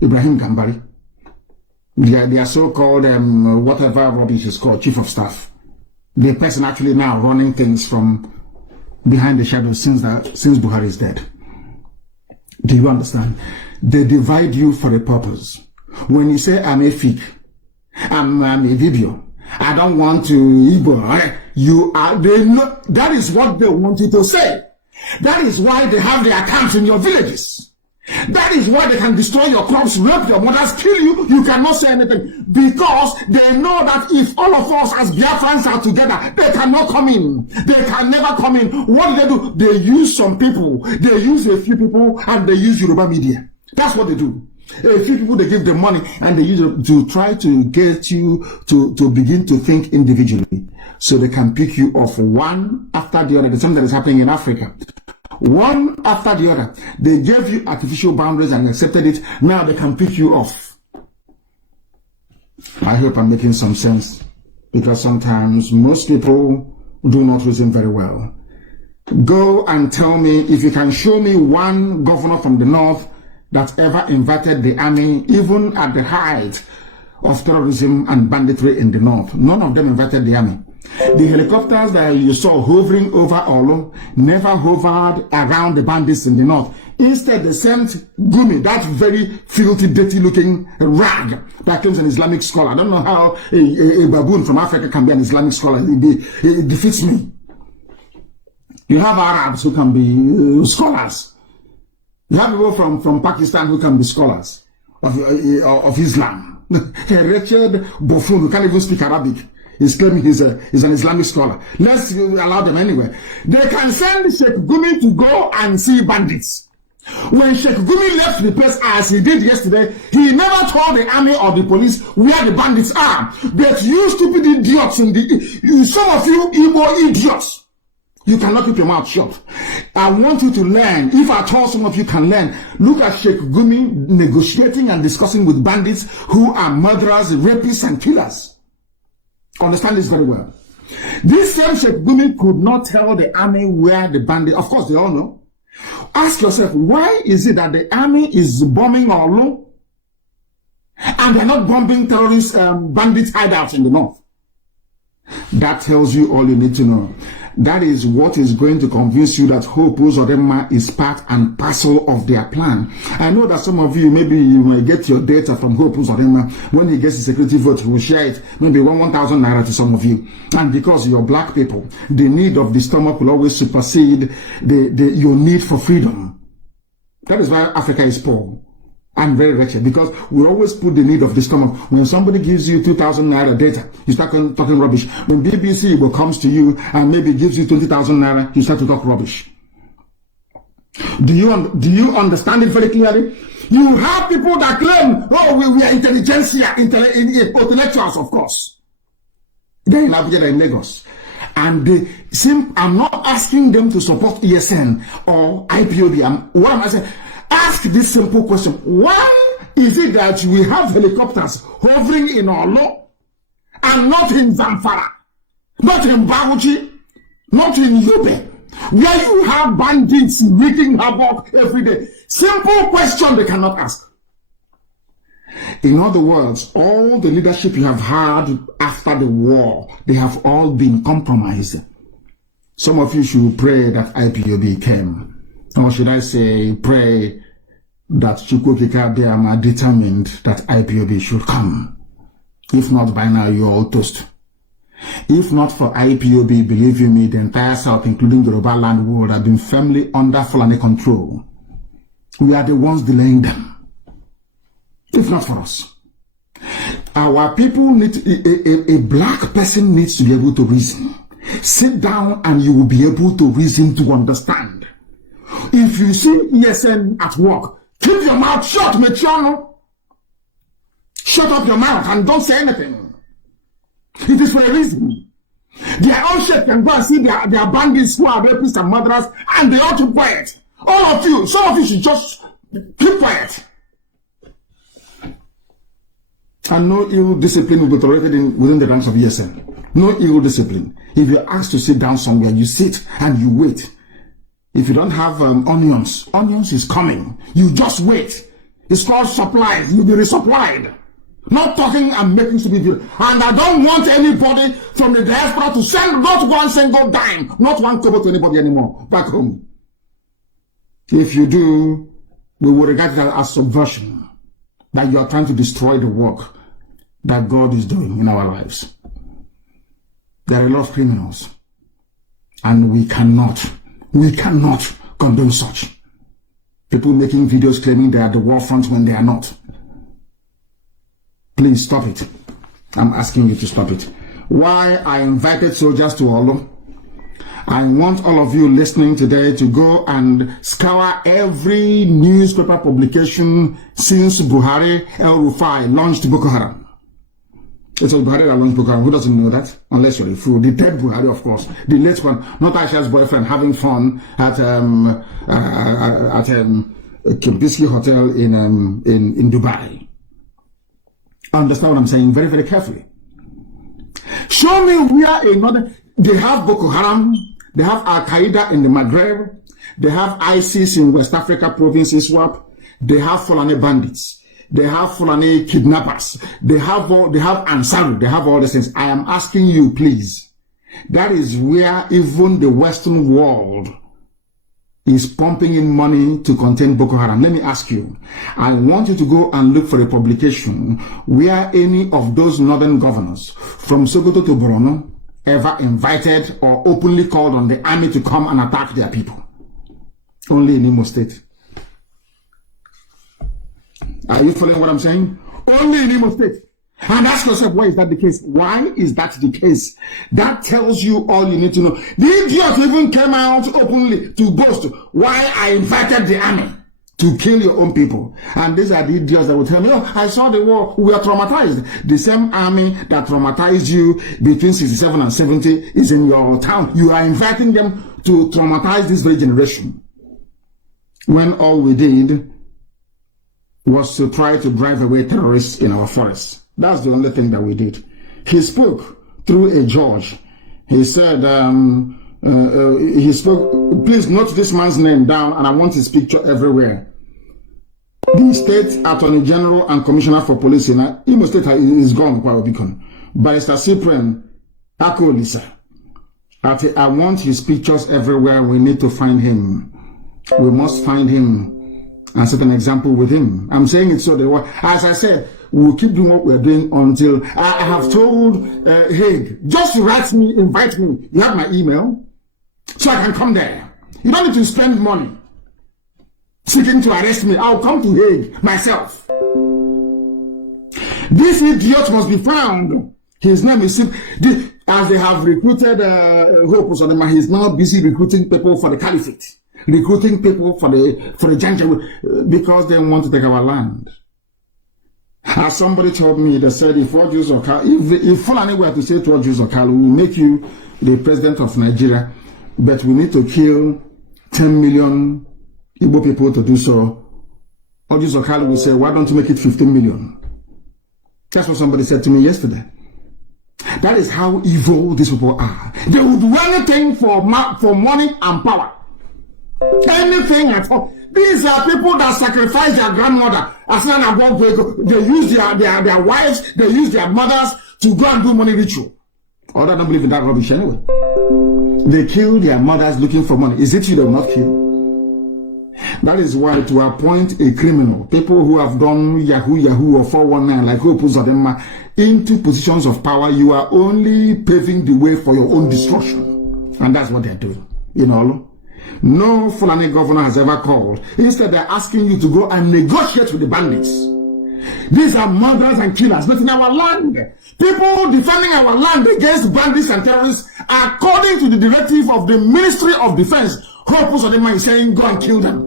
Ibrahim Gambari. They are so-called, whatever rubbish is called, chief of staff. The person actually now running things from behind the shadows since Buhari is dead. Do you understand? They divide you for a purpose. When you say, I'm a fake, I'm a Vibio, I don't want to Igbo, you are, they know, that is what they want you to say. That is why they have their camps in your villages. That is why they can destroy your crops, rape your mothers, kill you. You cannot say anything, because they know that if all of us as Biafrans are together, they cannot come in. They can never come in. What do? They use some people. They use a few people, and they use Yoruba media. That's what they do. A few people, they give them money, and they use it to try to get you to begin to think individually, so they can pick you off one after the other. The same that is happening in Africa. One after the other. They gave you artificial boundaries and accepted it. Now they can pick you off. I hope I'm making some sense, because sometimes most people do not reason very well. Go and tell me if you can show me one governor from the north that ever invited the army, even at the height of terrorism and banditry in the north. None of them invited the army. The helicopters that you saw hovering over Orlu never hovered around the bandits in the north. Instead, they sent Gumi, that very filthy, dirty-looking rag that claims an Islamic scholar. I don't know how a baboon from Africa can be an Islamic scholar. It defeats me. You have Arabs who can be scholars. You have people from Pakistan who can be scholars of Islam. A wretched buffoon who can't even speak Arabic. He's claiming he's an Islamic scholar. Let's allow them anyway. They can send Sheikh Gumi to go and see bandits. When Sheikh Gumi left the place, as he did yesterday, he never told the army or the police where the bandits are. But you stupid idiots, some of you Igbo idiots, you cannot keep your mouth shut. I want you to learn. If at all some of you can learn, look at Sheikh Gumi negotiating and discussing with bandits who are murderers, rapists, and killers. Understand this very well. This same Sheikh Gumi could not tell the army where the bandits, of course they all know. Ask yourself, why is it that the army is bombing Orlu and they're not bombing terrorist bandit hideouts in the north? That tells you all you need to know. That is what is going to convince you that Hope Uzodinma is part and parcel of their plan. I know that some of you, maybe you may get your data from Hope Uzodinma. When he gets the security vote, he will share it, maybe 1,000 naira to some of you. And because you're black people, the need of the stomach will always supersede your need for freedom. That is why Africa is poor and very wretched, because we always put the need of the stomach. When somebody gives you 2,000 naira data, you start talking rubbish. When BBC comes to you and maybe gives you 20,000 naira, you start to talk rubbish. Do you understand it very clearly? You have people that claim, oh, we are intelligentsia, intellectuals, of course. They're in Abuja, they're in Lagos. And I'm not asking them to support ESN or IPOB. What am I saying? Ask this simple question. Why is it that we have helicopters hovering in Orlu and not in Zamfara, not in Bauchi, not in Yobe, where you have bandits wreaking havoc every day? Simple question they cannot ask. In other words, all the leadership you have had after the war, they have all been compromised. Some of you should pray that IPOB came. Or should I say, pray that Chukwukika are determined that IPOB should come. If not, by now you're all toast. If not for IPOB, believe you me, the entire South, including the Yoruba land world, have been firmly under Fulani control. We are the ones delaying them. If not for us. Our people need, a black person needs to be able to reason. Sit down and you will be able to reason, to understand. If you see ESN at work, keep your mouth shut, Mechiano. Shut up your mouth and don't say anything. It is for a reason. Their own shit can go and see their bandits who are rapists and murderers, and they ought to be quiet. All of you, some of you should just keep quiet. And no ill discipline will be tolerated within the ranks of ESN. No ill discipline. If you're asked to sit down somewhere, you sit and you wait. If you don't have onions is coming. You just wait. It's called supplies. You'll be resupplied. Not talking and making stupid videos. And I don't want anybody from the diaspora to send not one single dime, not one kobo to anybody anymore back home. If you do, we will regard it as subversion. That you are trying to destroy the work that God is doing in our lives. There are a lot of criminals. And we cannot condone such. People making videos claiming they are the war front when they are not. Please stop it. I'm asking you to stop it. Why I invited soldiers to Orlu? I want all of you listening today to go and scour every newspaper publication since Buhari El-Rufai launched Boko Haram. It was Buhari that launched Boko Haram. Who doesn't know that? Unless you're a fool. The third Buhari, of course. The late one, not Aisha's boyfriend, having fun at Kempinski Hotel in Dubai. Understand what I'm saying very, very carefully. Show me where another... They have Boko Haram. They have Al-Qaeda in the Maghreb. They have ISIS in West Africa province, ISWAP. They have Fulani bandits. They have Fulani kidnappers. They have Ansari. They have all these things. I am asking you, please. That is where even the Western world is pumping in money to contain Boko Haram. Let me ask you. I want you to go and look for a publication where any of those northern governors from Sokoto to Borno ever invited or openly called on the army to come and attack their people. Only in Imo State. Are you following what I'm saying? Only in Imo State. And ask yourself, why is that the case? Why is that the case? That tells you all you need to know. The idiot even came out openly to boast why I invited the army to kill your own people. And these are the idiots that will tell me, oh, I saw the war, we are traumatized. The same army that traumatized you between 67 and 70 is in your town. You are inviting them to traumatize this very generation. When all we did was to try to drive away terrorists in our forests. That's the only thing that we did. He spoke through a judge. He said, he spoke, please note this man's name down, and I want his picture everywhere. The State Attorney General and Commissioner for Police in Imo State is gone, Barrister Cyprian Akolisa. I want his pictures everywhere. We need to find him. We must find him and set an example with him. I'm saying it so that, as I said, we'll keep doing what we're doing until I have told Hague, just write me, invite me. You have my email, so I can come there. You don't need to spend money seeking to arrest me. I'll come to Hague myself. This idiot must be found. His name is, as they have recruited Hope Uzodinma, he's now busy recruiting people for the caliphate, recruiting people for the Janjaweed, because they want to take our land. As somebody told me, they said, if Fulani were to say to Orlu Zokalo, we will make you the president of Nigeria, but we need to kill 10 million Igbo people to do so. Orlu Zokalo will say, why don't you make it 15 million? That's what somebody said to me yesterday. That is how evil these people are. They would do anything for money and power. Anything at all. These are people that sacrifice their grandmother. They use their wives, they use their mothers to go and do money ritual. Or I don't believe in that rubbish anyway. They kill their mothers looking for money. Is it you they will not kill? That is why to appoint a criminal, people who have done Yahoo or 419 like Hope Uzodinma into positions of power, you are only paving the way for your own destruction. And that's what they're doing. In Orlu. No Fulani governor has ever called. Instead, they're asking you to go and negotiate with the bandits. These are murderers and killers, not in our land. People defending our land against bandits and terrorists, according to the directive of the Ministry of Defense, Hope Uzodinma is saying, go and kill them.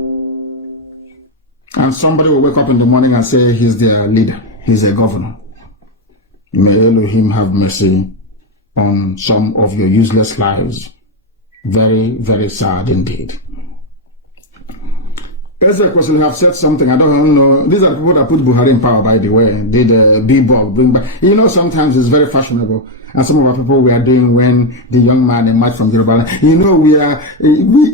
And somebody will wake up in the morning and say, he's their leader, he's a governor. May Elohim have mercy on some of your useless lives. Very, very sad indeed. Texs will have said something, I don't know. These are people that put Buhari in power, by the way. Did B-Bog bring back. You know, sometimes it's very fashionable. And some of our people we are doing when the young man emerged from Yoruba. You know, we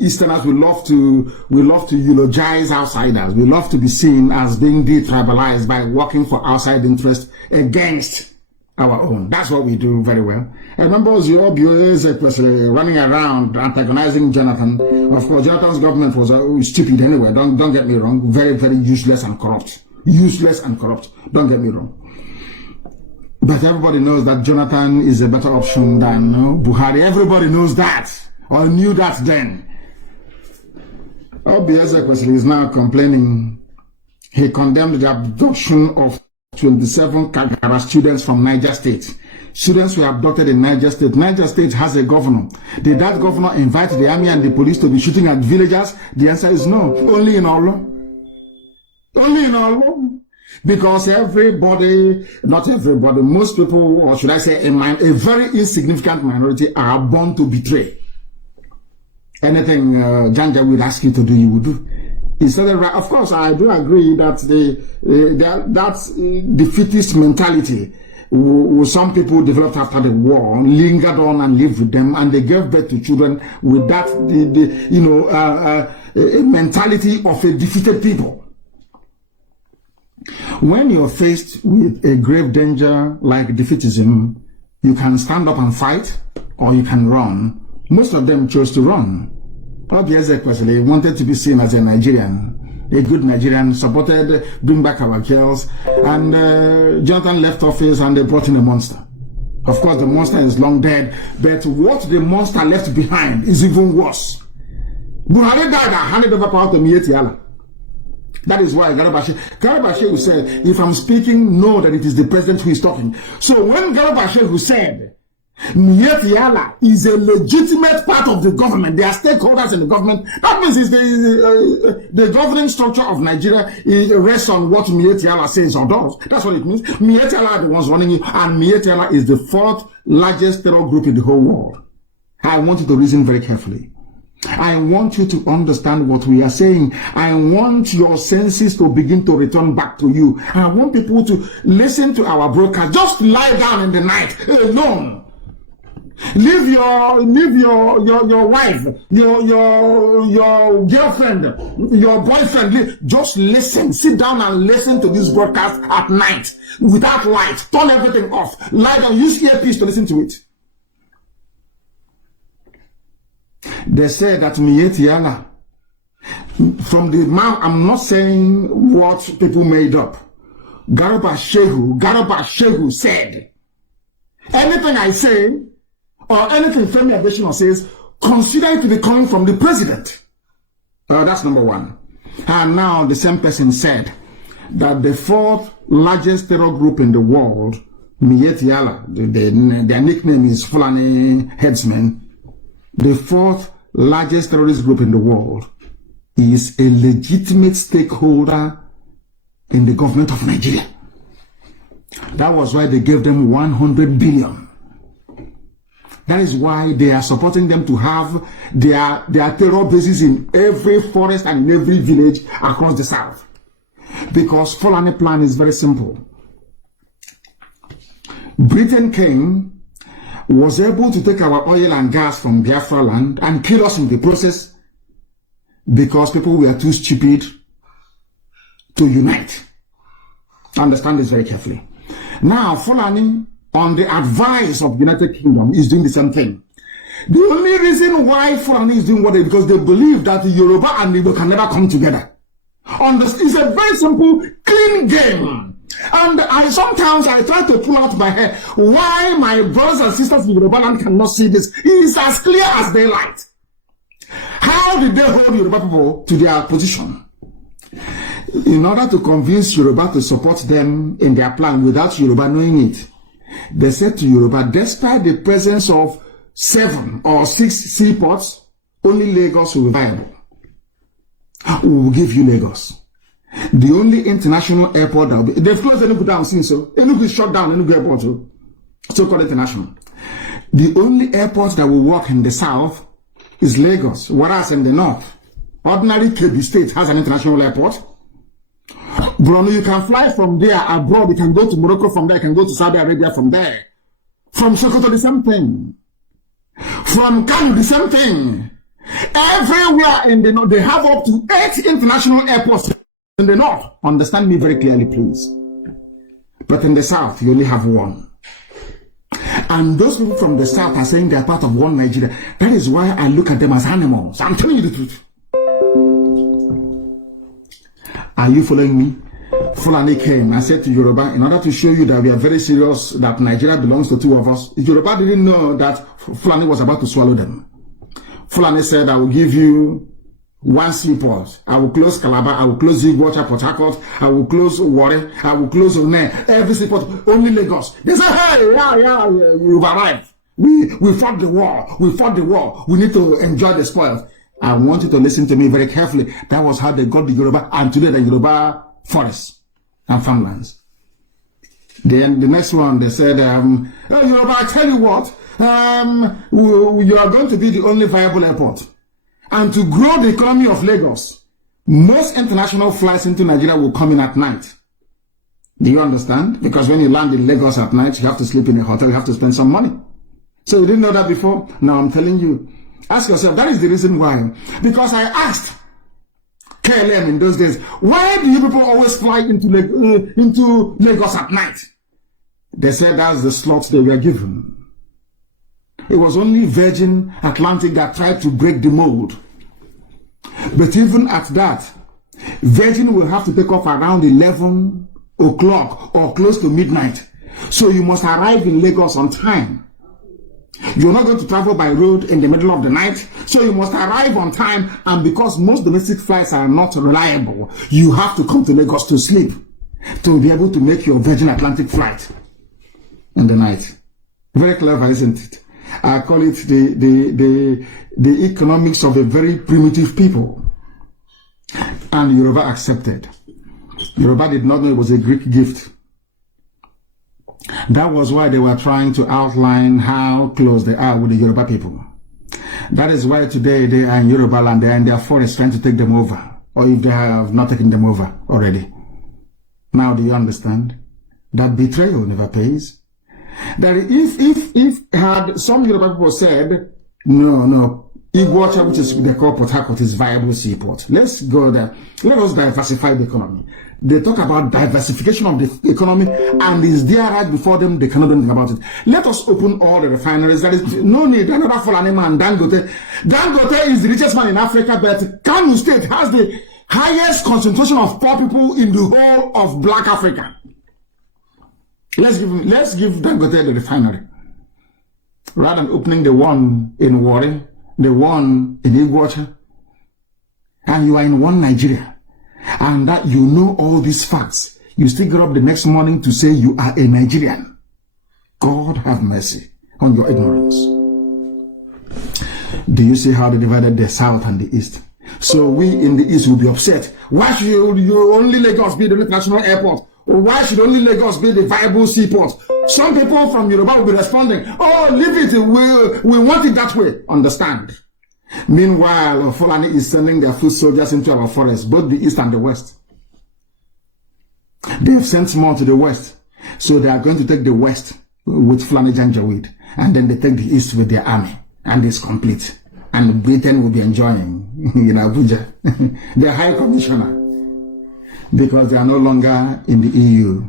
Easterners, we love to eulogize outsiders. We love to be seen as being detribalized by working for outside interest against our own. That's what we do very well. I remember Texs running around antagonizing Jonathan. Of course, Jonathan's government was stupid anyway. Don't get me wrong. Very, very useless and corrupt. Useless and corrupt. Don't get me wrong. But everybody knows that Jonathan is a better option than Buhari. Everybody knows that, or knew that then. Texs is now complaining. He condemned the abduction of 27 Kagara students from Niger State. Students were abducted in Niger State. Niger State has a governor. Did that governor invite the army and the police to be shooting at villagers? The answer is no. Only in Orlu. Only in Orlu. Because everybody, not everybody, most people, or should I say a very insignificant minority, are born to betray. Anything Janja will ask you to do, you will do. Of course, I do agree that that defeatist mentality some people developed after the war, lingered on and lived with them, and they gave birth to children with that a mentality of a defeated people. When you're faced with a grave danger like defeatism, you can stand up and fight, or you can run. Most of them chose to run. Texs wanted to be seen as a Nigerian, a good Nigerian, supported bring back our girls, and Jonathan left office and they brought in a monster. Of course, the monster is long dead, but what the monster left behind is even worse. Buhari died and handed over power to Miyetti Allah. That is why Garba said, if I'm speaking, know that it is the president who is talking. So when Garba said, Miyetti Allah is a legitimate part of the government, they are stakeholders in the government, that means it's the governing structure of Nigeria rests on what Miyetti Allah says or does. That's what it means. Miyetti Allah are the ones running it, and Miyetti Allah is the fourth largest terror group in the whole world. I want you to reason very carefully. I want you to understand what we are saying. I want your senses to begin to return back to you. I want people to listen to our broadcast. Just lie down in the night alone. Leave your wife, your girlfriend, your boyfriend. Just listen. Sit down and listen to this broadcast at night without light. Turn everything off. Lie down. Use earpiece to listen to it. They said that Mietiala, from the mouth, I'm not saying what people made up. Garba Shehu said, anything I say, or anything Femi Adesina says, consider it to be coming from the president. That's number one. And now the same person said that the fourth largest terror group in the world, Mietiala, their nickname is Fulani Headsmen, the fourth largest terrorist group in the world is a legitimate stakeholder in the government of Nigeria. That was why they gave them 100 billion. That is why they are supporting them to have their terror bases in every forest and in every village across the south. Because Fulani plan is very simple. Britain came, was able to take our oil and gas from Biafra land and kill us in the process because people were too stupid to unite. Understand this very carefully. Now, Fulani, on the advice of the United Kingdom, is doing the same thing. The only reason why Fulani is doing what they do, because they believe that Yoruba and Igbo can never come together. It's a very simple, clean game. And sometimes I try to pull out my hair why my brothers and sisters in Yoruba land cannot see this. It is as clear as daylight. How did they hold Yoruba people to their position? In order to convince Yoruba to support them in their plan without Yoruba knowing it, they said to Yoruba, despite the presence of 7 or 6 seaports, only Lagos will be viable. We will give you Lagos. The only international airport that will be, they've closed Enugu down since, so Enugu is shut down, Enugu airport, so-called international. The only airport that will work in the south is Lagos, whereas in the north, ordinary Kebbi State has an international airport. Bruno, you can fly from there abroad, you can go to Morocco from there, you can go to Saudi Arabia from there. From Sokoto, the same thing. From Kanu, the same thing. Everywhere in the north, they have up to 8 international airports in the north. Understand me very clearly, please. But in the south, you only have 1. And those people from the south are saying they are part of one Nigeria. That is why I look at them as animals. I'm telling you the truth. Are you following me? Fulani came and said to Yoruba, in order to show you that we are very serious, that Nigeria belongs to 2 of us, Yoruba didn't know that Fulani was about to swallow them. Fulani said, I will give you 1 seaport. I will close Calabar, I will close Igbocha, Port Harcourt, I will close Warri, I will close One, every seaport, only Lagos. They said, hey, yeah, you've arrived. We fought the war, we need to enjoy the spoils. I want you to listen to me very carefully. That was how they got the Yoruba, and today the Yoruba forests and farmlands. Then the next one, they said, oh, Yoruba, I tell you what, you are going to be the only viable airport. And to grow the economy of Lagos, most international flights into Nigeria will come in at night. Do you understand? Because when you land in Lagos at night, you have to sleep in a hotel, you have to spend some money. So you didn't know that before? Now I'm telling you. Ask yourself, that is the reason why. Because I asked KLM in those days, why do you people always fly into Lagos at night? They said that's the slots they were given. It was only Virgin Atlantic that tried to break the mold. But even at that, Virgin will have to take off around 11 o'clock or close to midnight. So you must arrive in Lagos on time. You're not going to travel by road in the middle of the night, so you must arrive on time, and because most domestic flights are not reliable, you have to come to Lagos to sleep to be able to make your Virgin Atlantic flight in the night. Very clever, isn't it? I call it the economics of a very primitive people. And Yoruba accepted. Yoruba did not know it was a Greek gift. That was why they were trying to outline how close they are with the Yoruba people. That is why today they are in Yoruba land, they are in their forest trying to take them over, or if they have not taken them over already. Now do you understand? That betrayal never pays. That if had some Yoruba people said, no, Iguacha, which is they call Port Harcourt, is viable seaport. Let's go there. Let us diversify the economy. They talk about diversification of the economy, and is there right before them. They cannot do anything about it. Let us open all the refineries. There is no need another Fulani man. Dangote. Dangote is the richest man in Africa, but Kanu State has the highest concentration of poor people in the whole of Black Africa. Let's give Dangote the refinery, rather than opening the one in Warri, the one in Iguacha, and you are in one Nigeria. And that you know all these facts, you still get up the next morning to say you are a Nigerian. God have mercy on your ignorance. Do you see how they divided the South and the East? So we in the East will be upset. Why should you only Lagos be the international airport? Or why should only Lagos be the viable seaport? Some people from Yoruba will be responding, oh, leave it, we want it that way. Understand? Meanwhile, Fulani is sending their foot soldiers into our forests, both the East and the West. They have sent more to the West. So they are going to take the West with Fulani Janjaweed, and then they take the East with their army, and it's complete. And Britain will be enjoying in Abuja, the High Commissioner, because they are no longer in the EU.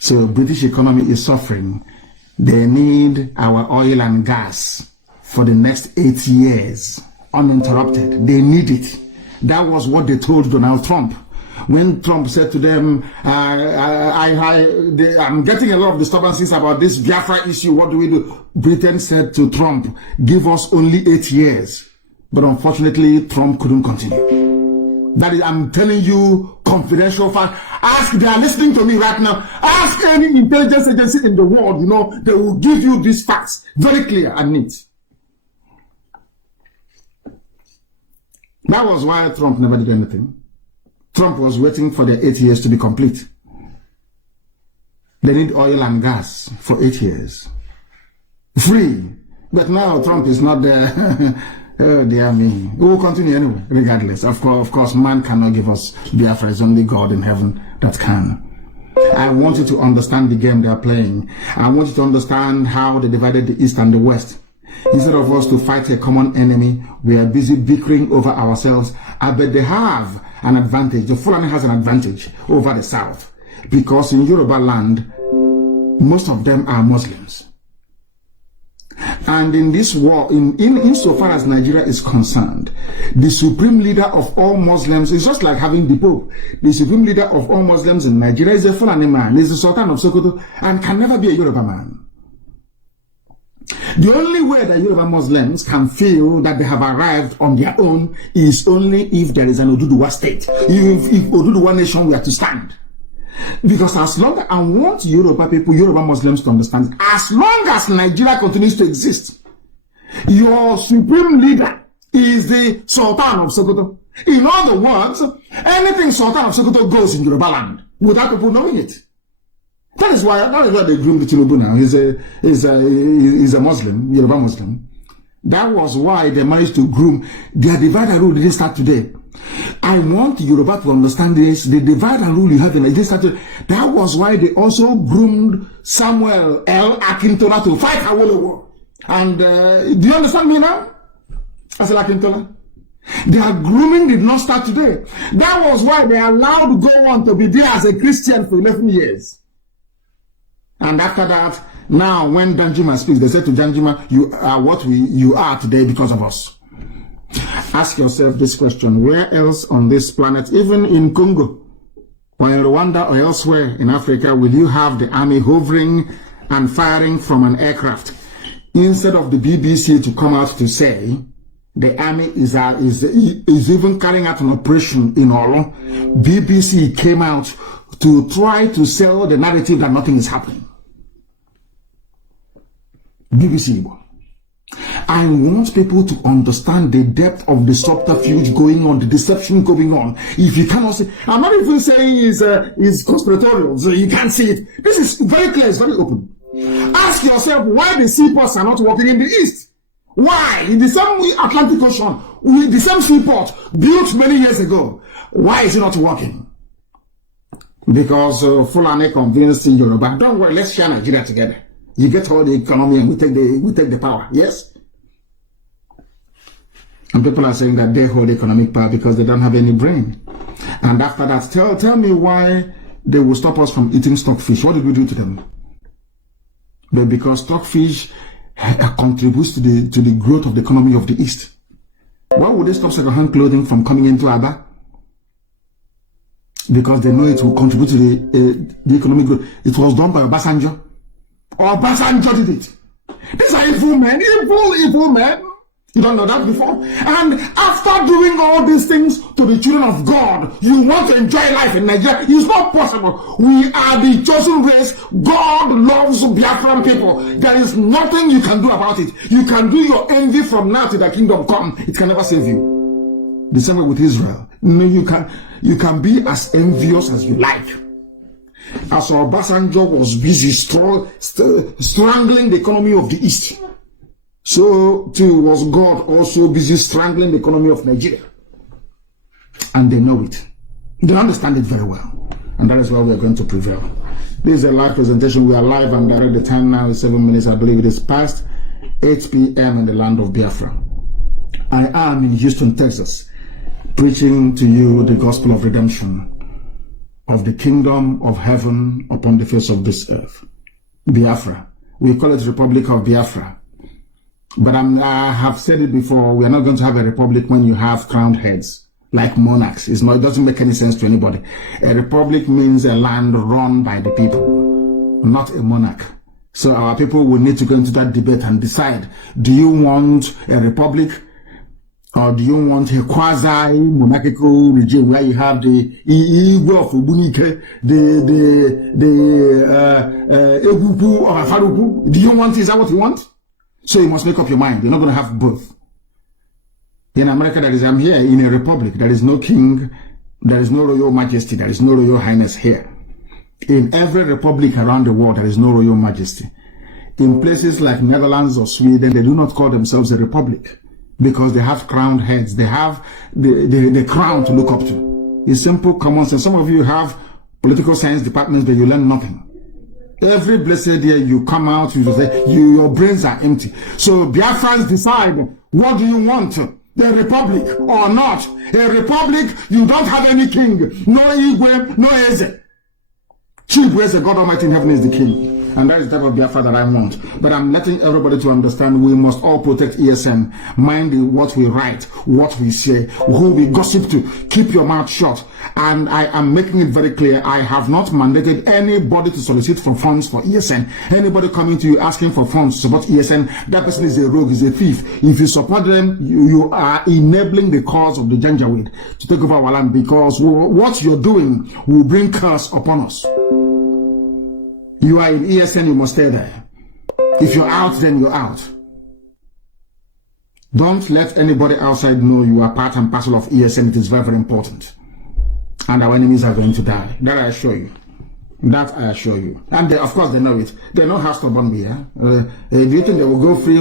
So British economy is suffering. They need our oil and gas for the next 8 years, uninterrupted. They need it. That was what they told Donald Trump. When Trump said to them, I'm getting a lot of disturbances about this Biafra issue, what do we do? Britain said to Trump, give us only 8 years. But unfortunately, Trump couldn't continue. That is, I'm telling you, confidential fact. Ask, they are listening to me right now. Ask any intelligence agency in the world, they will give you these facts, very clear and neat. That was why Trump never did anything. Trump was waiting for the 8 years to be complete. They need oil and gas for 8 years. Free. But now Trump is not there. Oh, dear me. We will continue anyway, regardless. Of course, man cannot give us Biafra. It's only God in heaven that can. I want you to understand the game they are playing. I want you to understand how they divided the East and the West. Instead of us to fight a common enemy, we are busy bickering over ourselves. I bet they have an advantage. The Fulani has an advantage over the South. Because in Yoruba land, most of them are Muslims. And in this war, insofar as Nigeria is concerned, the supreme leader of all Muslims is just like having the Pope. The supreme leader of all Muslims in Nigeria is a Fulani man, is the Sultan of Sokoto, and can never be a Yoruba man. The only way that Yoruba Muslims can feel that they have arrived on their own is only if there is an Oduduwa state. If Oduduwa nation were to stand. Because as long as I want Yoruba people, Yoruba Muslims to understand, as long as Nigeria continues to exist, your supreme leader is the Sultan of Sokoto. In other words, anything Sultan of Sokoto goes in Yoruba land without people knowing it. That is why they groomed Tinubu now. He's a Muslim, Yoruba Muslim. That was why they managed to groom. Their divide and rule didn't start today. I want Yoruba to understand this. The divide and rule you have in Nigeria started. That was why they also groomed Samuel L. Akintola to fight Awolowo. And do you understand me now? I said Akintola. Their grooming did not start today. That was why they allowed go on to be there as a Christian for 11 years. And after that, now when Danjuma speaks, they say to Danjuma, you are what you are today because of us. Ask yourself this question: where else on this planet, even in Congo or in Rwanda or elsewhere in Africa, will you have the army hovering and firing from an aircraft instead of the BBC to come out to say the army is even carrying out an operation in Orlu? BBC came out to try to sell the narrative that nothing is happening. BBC. I want people to understand the depth of the subterfuge going on, the deception going on. If you cannot see, I'm not even saying it's conspiratorial, so you can't see it. This is very clear, it's very open. Ask yourself why the seaports are not working in the East. Why? In the same Atlantic Ocean, with the same seaport built many years ago, why is it not working? Because Fulani convinced Yoruba, don't worry, let's share Nigeria together. You get all the economy and we take the power. Yes? And people are saying that they hold economic power because they don't have any brain. And after that, tell me why they will stop us from eating stockfish. What did we do to them? But because stockfish contributes to the growth of the economy of the East. Why would they stop second-hand clothing from coming into Aba? Because they know it will contribute to the economic growth. It was done by Obasanjo. Obasanjo did it. These are evil men, evil men. You don't know that before? And after doing all these things to the children of God, you want to enjoy life in Nigeria? It's not possible. We are the chosen race. God loves Biafran people. There is nothing you can do about it. You can do your envy from now to the kingdom come. It can never save you. The same way with Israel. No, you can be as envious as you like. As Obasanjo was busy strangling the economy of the East, so too was God also busy strangling the economy of Nigeria. And they know it. They understand it very well. And that is why we are going to prevail. This is a live presentation. We are live and direct. The time now is 7 minutes. I believe it is past 8 p.m. in the land of Biafra. I am in Houston, Texas, preaching to you the gospel of redemption, of the kingdom of heaven upon the face of this earth. Biafra. We call it Republic of Biafra. But I have said it before, we are not going to have a republic when you have crowned heads, like monarchs. It doesn't make any sense to anybody. A republic means a land run by the people, not a monarch. So our people will need to go into that debate and decide, do you want a republic, or do you want a quasi-monarchical regime where you have the Igwe of Ubunike, the Egupu of Afaruku? Do you want, is that what you want? So you must make up your mind. You're not going to have both. In America, I'm here in a republic. There is no king. There is no royal majesty. There is no royal highness here. In every republic around the world, there is no royal majesty. In places like Netherlands or Sweden, they do not call themselves a republic because they have crowned heads. They have the crown to look up to. It's simple common sense. Some of you have political science departments, but you learn nothing. Every blessed year you come out, you say your brains are empty. So Biafrans decide, what do you want? A republic or not? A republic, you don't have any king. No Igwe, no Eze. Chief Eze, God Almighty in heaven is the king. And that is the type of Biafra that I want. But I'm letting everybody to understand we must all protect ESN. Mind what we write, what we say, who we gossip to. Keep your mouth shut. And I am making it very clear, I have not mandated anybody to solicit for funds for ESN. Anybody coming to you asking for funds to support ESN, that person is a rogue, is a thief. If you support them, you are enabling the cause of the Janjaweed to take over our land, because what you're doing will bring curse upon us. You are in ESN, you must stay there. If you're out, then you're out. Don't let anybody outside know you are part and parcel of ESN. It is very, very important. And our enemies are going to die. That I assure you. That I assure you. And they, of course, they know it. They know how stubborn we are. Do you think they will go free?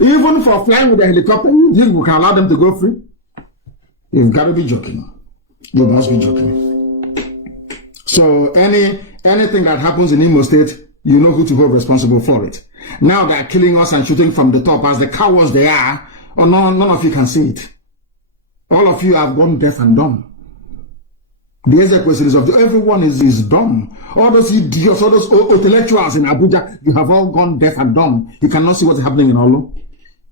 Even for flying with a helicopter, you think we can allow them to go free? You've got to be joking. You must be joking. So anything that happens in Imo State, you know who to hold responsible for it. Now they're killing us and shooting from the top as the cowards they are. Oh, no, none of you can see it. All of you have gone deaf and dumb. The executions of everyone is dumb. All those idiots, all those intellectuals in Abuja, you have all gone deaf and dumb. You cannot see what's happening in Orlu.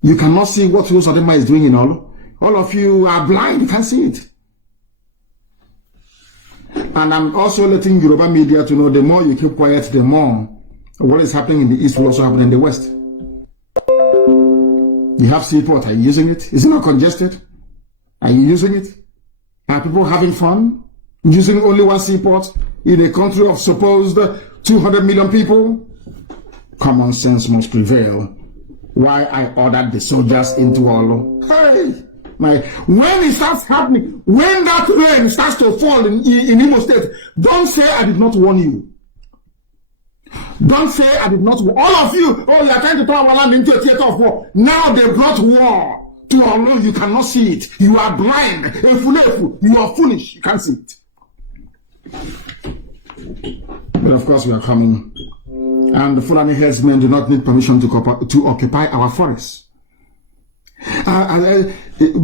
You cannot see what Usadema is doing in Orlu. All of you are blind. You can't see it. And I'm also letting Yoruba media to know, the more you keep quiet, the more what is happening in the East will also happen in the West. You have seaport. Are you using it? Is it not congested? Are you using it? Are people having fun? Using only one seaport in a country of supposed 200 million people? Common sense must prevail. Why I ordered the soldiers into Orlu. Hey! When it starts happening, when that rain starts to fall in Imo State, don't say I did not warn you. Don't say I did not warn. All of you, you are trying to turn our land into a theater of war. Now they brought war to Orlu. You cannot see it. You are blind. You are foolish. You can't see it. But of course we are coming. And the Fulani herdsmen do not need permission to occupy our forests.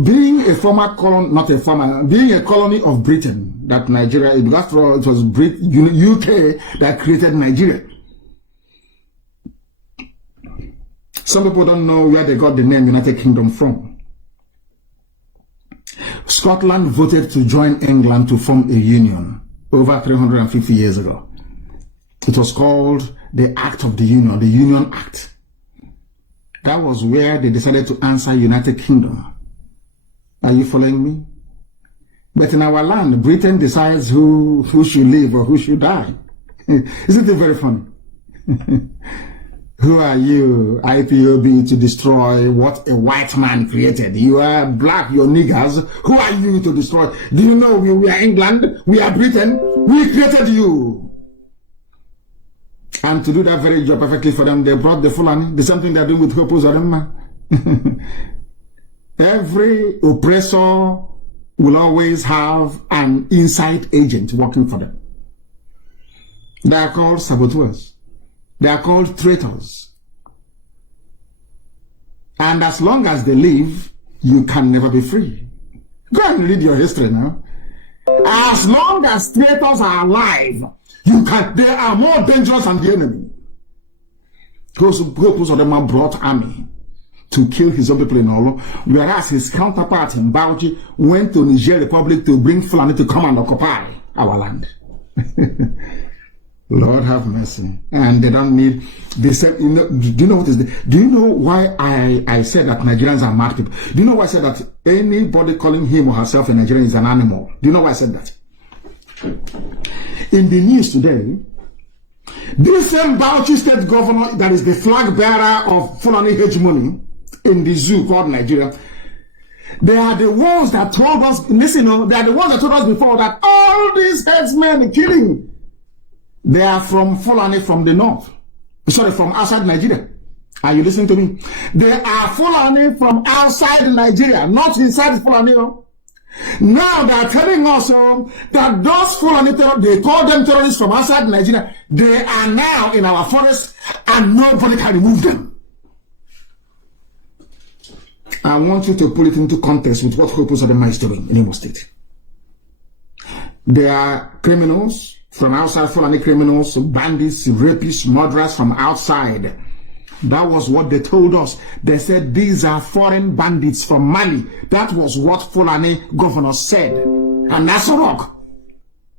Being a former colony, not a former, being a colony of Britain, that Nigeria, after all, it was UK that created Nigeria. Some people don't know where they got the name United Kingdom from. Scotland voted to join England to form a union over 350 years ago. It was called the Act of the Union Act. That was where they decided to answer United Kingdom. Are you following me? But in our land, Britain decides who should live or who should die. Isn't it very funny? Who are you, IPOB, to destroy what a white man created? You are black, you're niggers. Who are you to destroy? Do you know we are England? We are Britain. We created you. And to do that very job perfectly for them, they brought the Fulani, the same thing they're doing with Hopus Oremma. Every oppressor will always have an inside agent working for them. They are called saboteurs. They are called traitors. And as long as they live, you can never be free. Go and read your history now. As long as traitors are alive, they are more dangerous than the enemy. Those of them brought army to kill his own people in Orlu, whereas his counterpart in Bauchi went to Niger Republic to bring Fulani to come and occupy our land. Lord have mercy. And they don't need the same. You know, do you know what is do you know why I said that Nigerians are mad people? Do you know why I said that anybody calling him or herself a Nigerian is an animal? Do you know why I said that? In the news today, this same Bauchi state governor that is the flag bearer of Fulani hegemony in the zoo called Nigeria, they are the ones that told us, listen, they are the ones that told us before that all these headsmen killing, they are from Fulani from the north. Sorry, from outside Nigeria. Are you listening to me? They are Fulani from outside Nigeria, not inside Fulani. Now they are telling us that those Fulani, they call them terrorists from outside Nigeria. They are now in our forest and nobody can remove them. I want you to put it into context with what Hopus Oremma is doing in Imo State. They are criminals from outside, Fulani criminals, bandits, rapists, murderers from outside. That was what they told us. They said these are foreign bandits from Mali. That was what Fulani governor said. And that's a rock.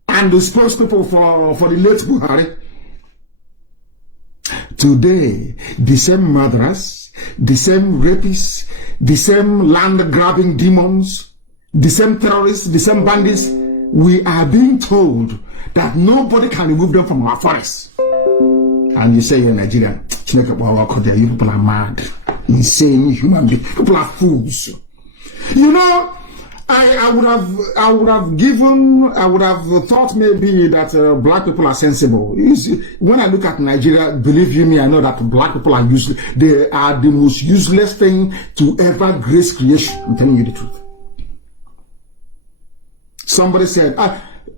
And the spokespeople for the late Buhari. Today, the same murderers, the same rapists, the same land-grabbing demons, the same terrorists, the same bandits, we are being told that nobody can remove them from our forests. And you say you're Nigerian. You people are mad, insane human beings. People are fools. You know, I would have thought maybe that black people are sensible. When I look at Nigeria, believe you me, I know that black people are useless. They are the most useless thing to ever grace creation. I'm telling you the truth. Somebody said,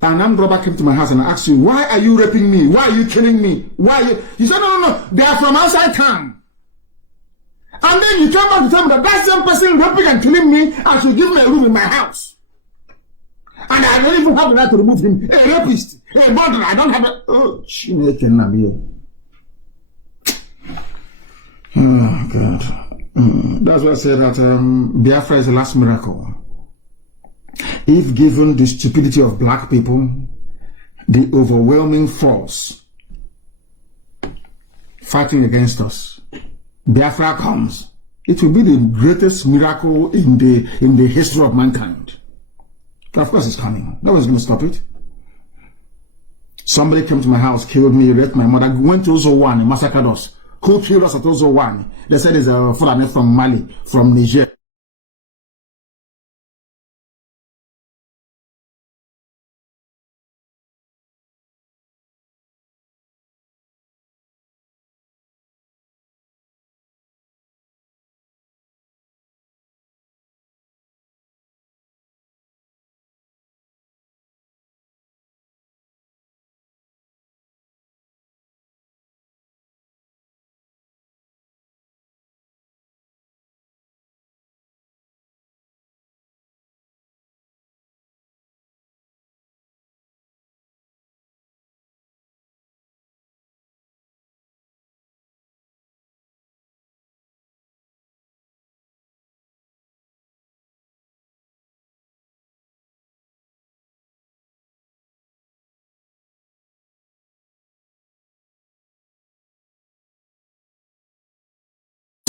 an armed robber came to my house and I asked you, why are you raping me? Why are you killing me? Why are you? You said, no, they are from outside town. And then you came back to tell me that that same person raping and killing me and should give me a room in my house. And I don't even have the right to remove him. A rapist, a murderer, I don't have a... Oh, oh God. That's why I say that Biafra is the last miracle. If given the stupidity of black people, the overwhelming force fighting against us, Biafra comes, it will be the greatest miracle in the history of mankind. Of course it's coming. No one's going to stop it. Somebody came to my house, killed me, raped my mother, went to Ozo1 and massacred us. Who killed us at Ozo1? They said it's a Fulani from Mali, from Niger.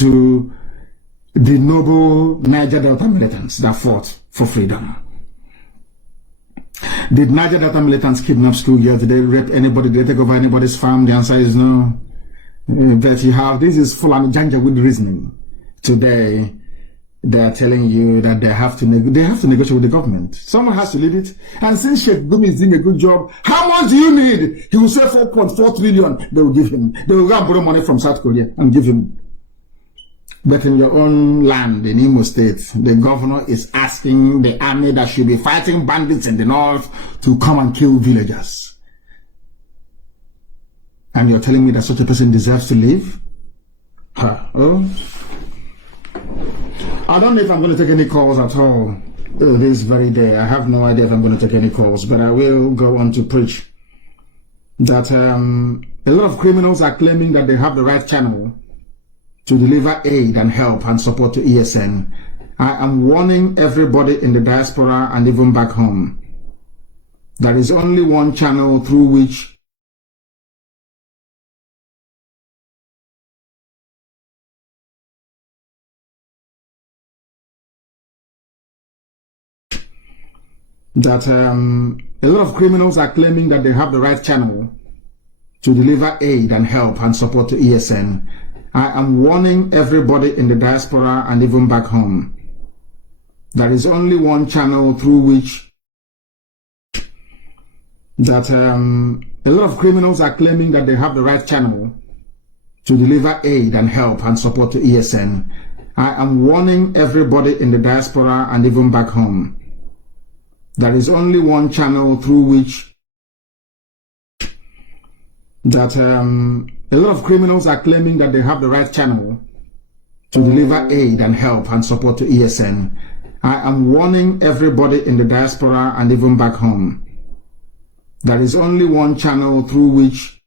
to the noble Niger Delta militants that fought for freedom. Did Niger Delta militants kidnap school girls? Did they rape anybody? Did they take over anybody's farm? The answer is no. But you have, this is full of Janjaweed reasoning. Today, they are telling you that they have to negotiate with the government. Someone has to lead it. And since Sheikh Gumi is doing a good job, how much do you need? He will say 4.4 trillion. They will give him. They will go and borrow money from South Korea and give him. But in your own land, in Imo State, the governor is asking the army that should be fighting bandits in the north to come and kill villagers. And you're telling me that such a person deserves to live? Oh. I don't know if I'm going to take any calls at all this very day. I have no idea if I'm going to take any calls, but I will go on to preach that a lot of criminals are claiming that they have the right channel to deliver aid and help and support to ESN. I am warning everybody in the diaspora and even back home. There is only one channel through which that a lot of criminals are claiming that they have the right channel to deliver aid and help and support to ESN. I am warning everybody in the diaspora and even back home. There is only one channel through which that a lot of criminals are claiming that they have the right channel to deliver aid and help and support to ESN. I am warning everybody in the diaspora and even back home. There is only one channel through which that a lot of criminals are claiming that they have the right channel to deliver aid and help and support to ESN. I am warning everybody in the diaspora and even back home. There is only one channel through which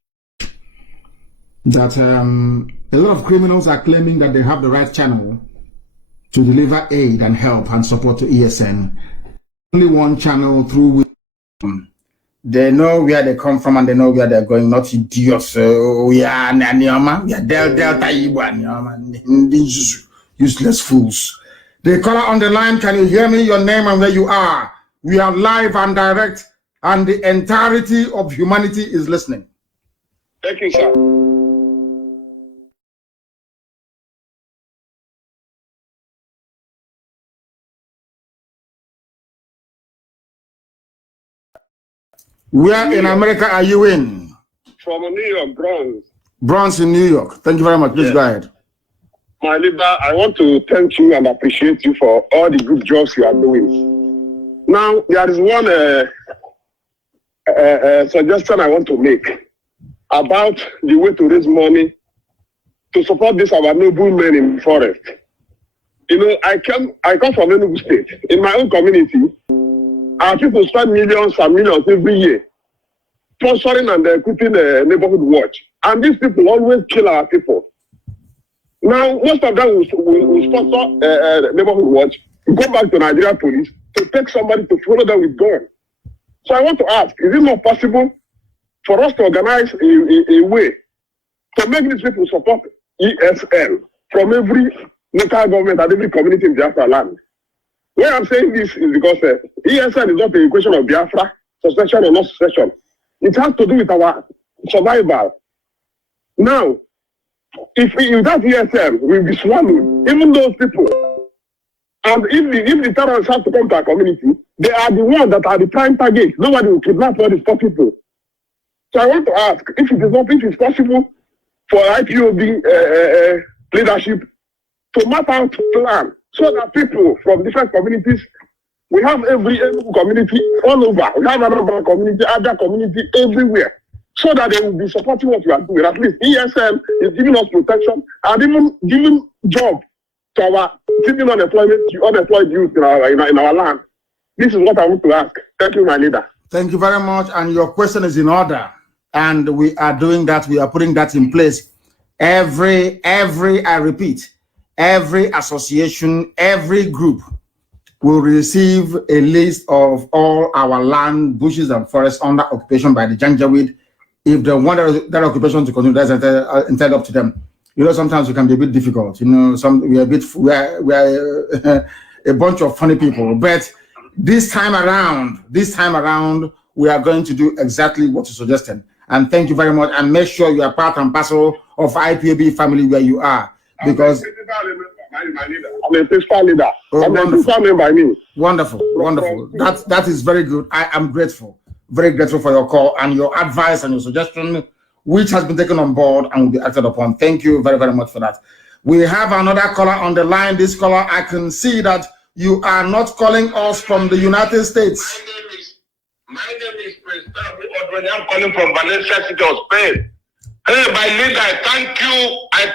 that a lot of criminals are claiming that they have the right channel to deliver aid and help and support to ESN. Only one channel through which they know where they come from and they know where they're going, not idiots. We are Nyama, we are Delta useless fools. The caller on the line, can you hear me? Your name and where you are. We are live and direct, and the entirety of humanity is listening. Thank you, sir. Where in America are you in? From New York, Bronx. Bronx in New York. Thank you very much. Please go ahead. My leader, I want to thank you and appreciate you for all the good jobs you are doing. Now, there is one suggestion I want to make about the way to raise money to support this our noble men in the forest. You know, I come from Enugu State. In my own community, our people spend millions and millions every year sponsoring and equipping a neighborhood watch. And these people always kill our people. Now, most of them will sponsor neighborhood watch, go back to Nigeria police to take somebody to follow them with gun. So I want to ask, is it not possible for us to organize a way to make these people support ESL from every local government and every community in Biafra land? Why I'm saying this is because ESL is not a question of Biafra, succession or not succession. It has to do with our survival. Now, if that ESL will be swallowed, even those people, and if the terrorists have to come to our community, they are the ones that are the prime target. Nobody will kidnap all these poor people. So I want to ask if it's possible for IPOB leadership to map out a plan so that people from different communities, we have every community all over. We have another community, other community everywhere, so that they will be supporting what we are doing. At least ESM is giving us protection and even giving job to our keeping unemployed youth in our land. This is what I want to ask. Thank you, my leader. Thank you very much. And your question is in order. And we are doing that. We are putting that in place. Every, I repeat, every association, every group will receive a list of all our land, bushes, and forests under occupation by the Janjaweed. If they want that occupation to continue, that's entirely up to them. sometimes we can be a bit difficult. We are a bunch of funny people. But this time around, we are going to do exactly what you suggested. And thank you very much. And make sure you are part and parcel of IPOB family where you are, because I'm a principal leader. I'm a principal member, I mean. Wonderful. That is very good. I am grateful, very grateful for your call and your advice and your suggestion, which has been taken on board and will be acted upon. Thank you very, very much for that. We have another caller on the line. This caller, I can see that you are not calling us from the United States. My name is Prince Nnamdi. I'm calling from Valencia City of Spain. Hey, my leader, I thank you. I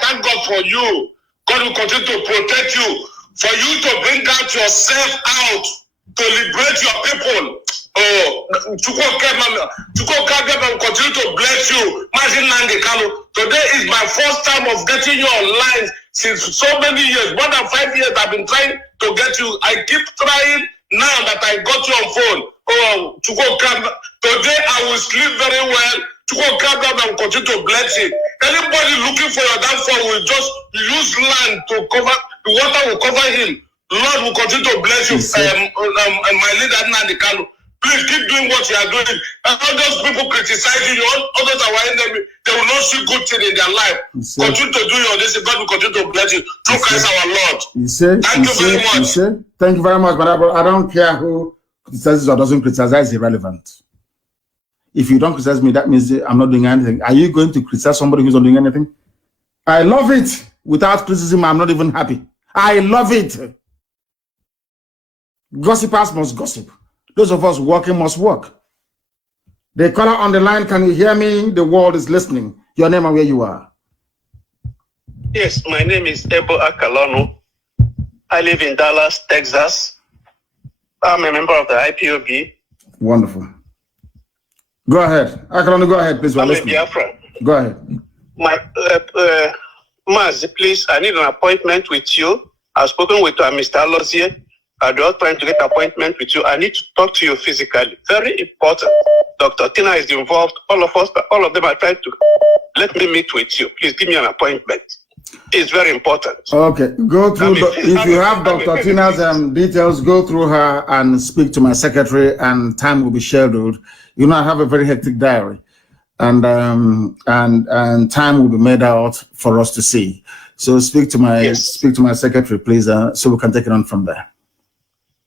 thank God for you. God will continue to protect you. For you to bring out yourself out, to liberate your people. Oh, to continue to bless you. Mazi Nnamdi Kanu. Today is my first time of getting you online since so many years. More than 5 years I've been trying to get you. I keep trying. Now that I got you on phone, today I will sleep very well. To go calm down and continue to bless it. Anybody looking for your downfall will just use land to cover, the water will cover him. Lord will continue to bless you. My leader Nnamdi Kanu, please keep doing what you are doing. All those people criticizing you, all those our enemy, they will not see good thing in their life. Continue to do your this. God will continue to bless you. Through Christ our Lord. Thank you very much. Thank you very much, but I don't care who criticizes or doesn't criticize. That is irrelevant. If you don't criticize me, that means I'm not doing anything. Are you going to criticize somebody who's not doing anything? I love it. Without criticism, I'm not even happy. I love it. Gossipers must gossip. Those of us working must work. The caller on the line, can you hear me? The world is listening. Your name and where you are. Yes, my name is Ebo Akalonu. I live in Dallas, Texas. I'm a member of the IPOB. Wonderful. Go ahead. Akalonu, go ahead, please. I'm a Biafra. Go ahead. Mazi, please, I need an appointment with you. I've spoken with Mr. Alozie. They're all trying to get an appointment with you. I need to talk to you physically. Very important. Dr. Tina is involved. All of them are trying to let me meet with you. Please give me an appointment. It's very important. Okay. Go through. If you have Dr. Tina's details, go through her and speak to my secretary, and time will be scheduled. I have a very hectic diary, and time will be made out for us to see. So speak to my secretary, please, so we can take it on from there.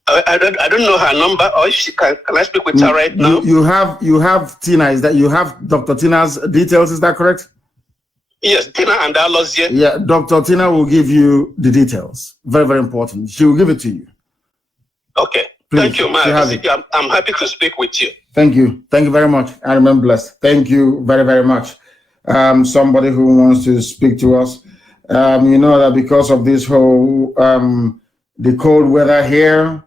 I don't know her number, or if she can I speak with her right now? You have Tina. Is that you have Dr. Tina's details? Is that correct? Yes, Tina and Alozie. Yeah, Dr. Tina will give you the details. Very, very important. She will give it to you. Okay. Please, thank you, Mazi. I'm happy to speak with you. Thank you. Thank you very much. I remain blessed. Thank you very, very much. Somebody who wants to speak to us. That because of this whole the cold weather here,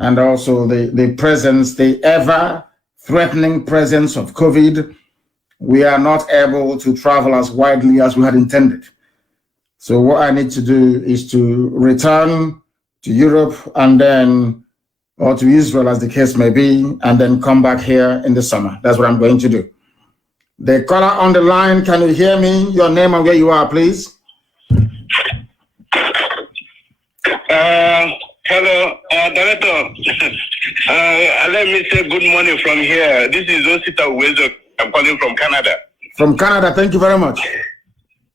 and also the ever threatening presence of COVID, we are not able to travel as widely as we had intended. So what I need to do is to return to Europe or to Israel, as the case may be, and then come back here in the summer. That's what I'm going to do. The caller on the line, can you hear me? Your name and where you are, please. Hello, Director. Let me say good morning from here. This is Osita Uwezo. I'm calling from Canada. From Canada, thank you very much.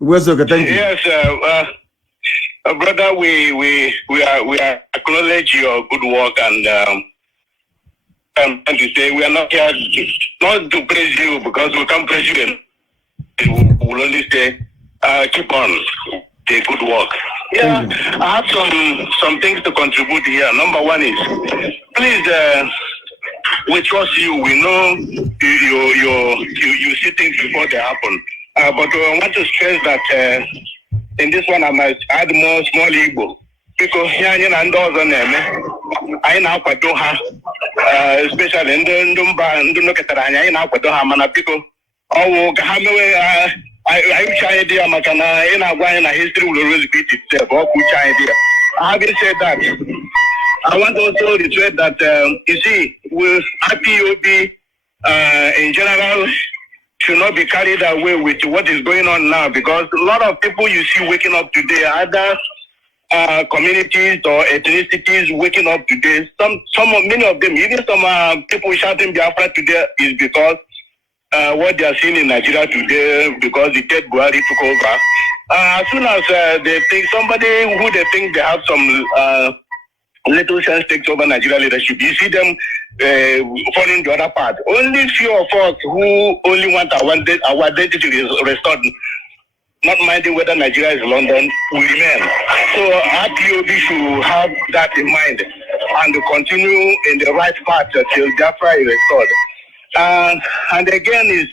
Uwezo, thank you. Yes, brother, we acknowledge your good work, and to say we are not here not to praise you, because we can't praise you, and we'll only say keep on the good work. Yeah, I have some things to contribute here. Number one is, please, we trust you. We know you see things before they happen. But I want to stress that in this one I must add more small Igbo. Because here and those on them, I now do have, especially in the Nukatanya, I do have mana people. Oh, I try idea, Makana, in a history will always repeat itself. Or which idea. Having said that, I want also to reiterate that you see, with IPOB in general, should not be carried away with what is going on now, because a lot of people you see waking up today, either communities or ethnicities waking up today. Many of them, even some people shouting Biafra today is because what they are seeing in Nigeria today, because the dead Buhari took over. As soon as they think somebody who they think they have some little sense takes over Nigeria leadership, you see them falling the other part. Only few of us who only want our identity restored, not minding whether Nigeria is London, will remain. So RPOB should have that in mind and continue in the right path till Biafra is restored. And again, is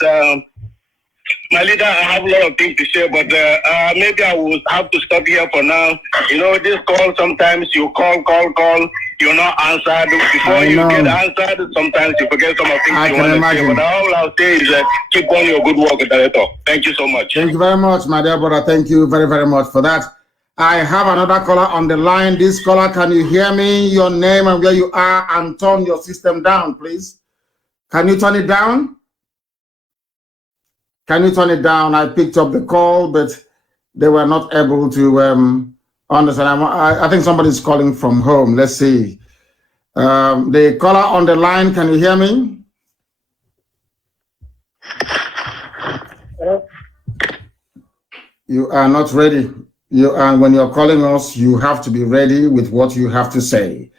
my leader, I have a lot of things to say, but maybe I will have to stop here for now. You know, this call, sometimes you call, you're not answered. Before you get answered, sometimes you forget some of the things you want to say. But all I'll say is keep on your good work, Director. Thank you so much. Thank you very much, my dear brother. Thank you very, very much for that. I have another caller on the line. This caller, can you hear me? Your name and where you are, and turn your system down, please. Can you turn it down? Can you turn it down? I picked up the call, but they were not able to understand. I think somebody's calling from home. Let's see. The caller on the line, can you hear me? You are not ready. When you're calling us, you have to be ready with what you have to say.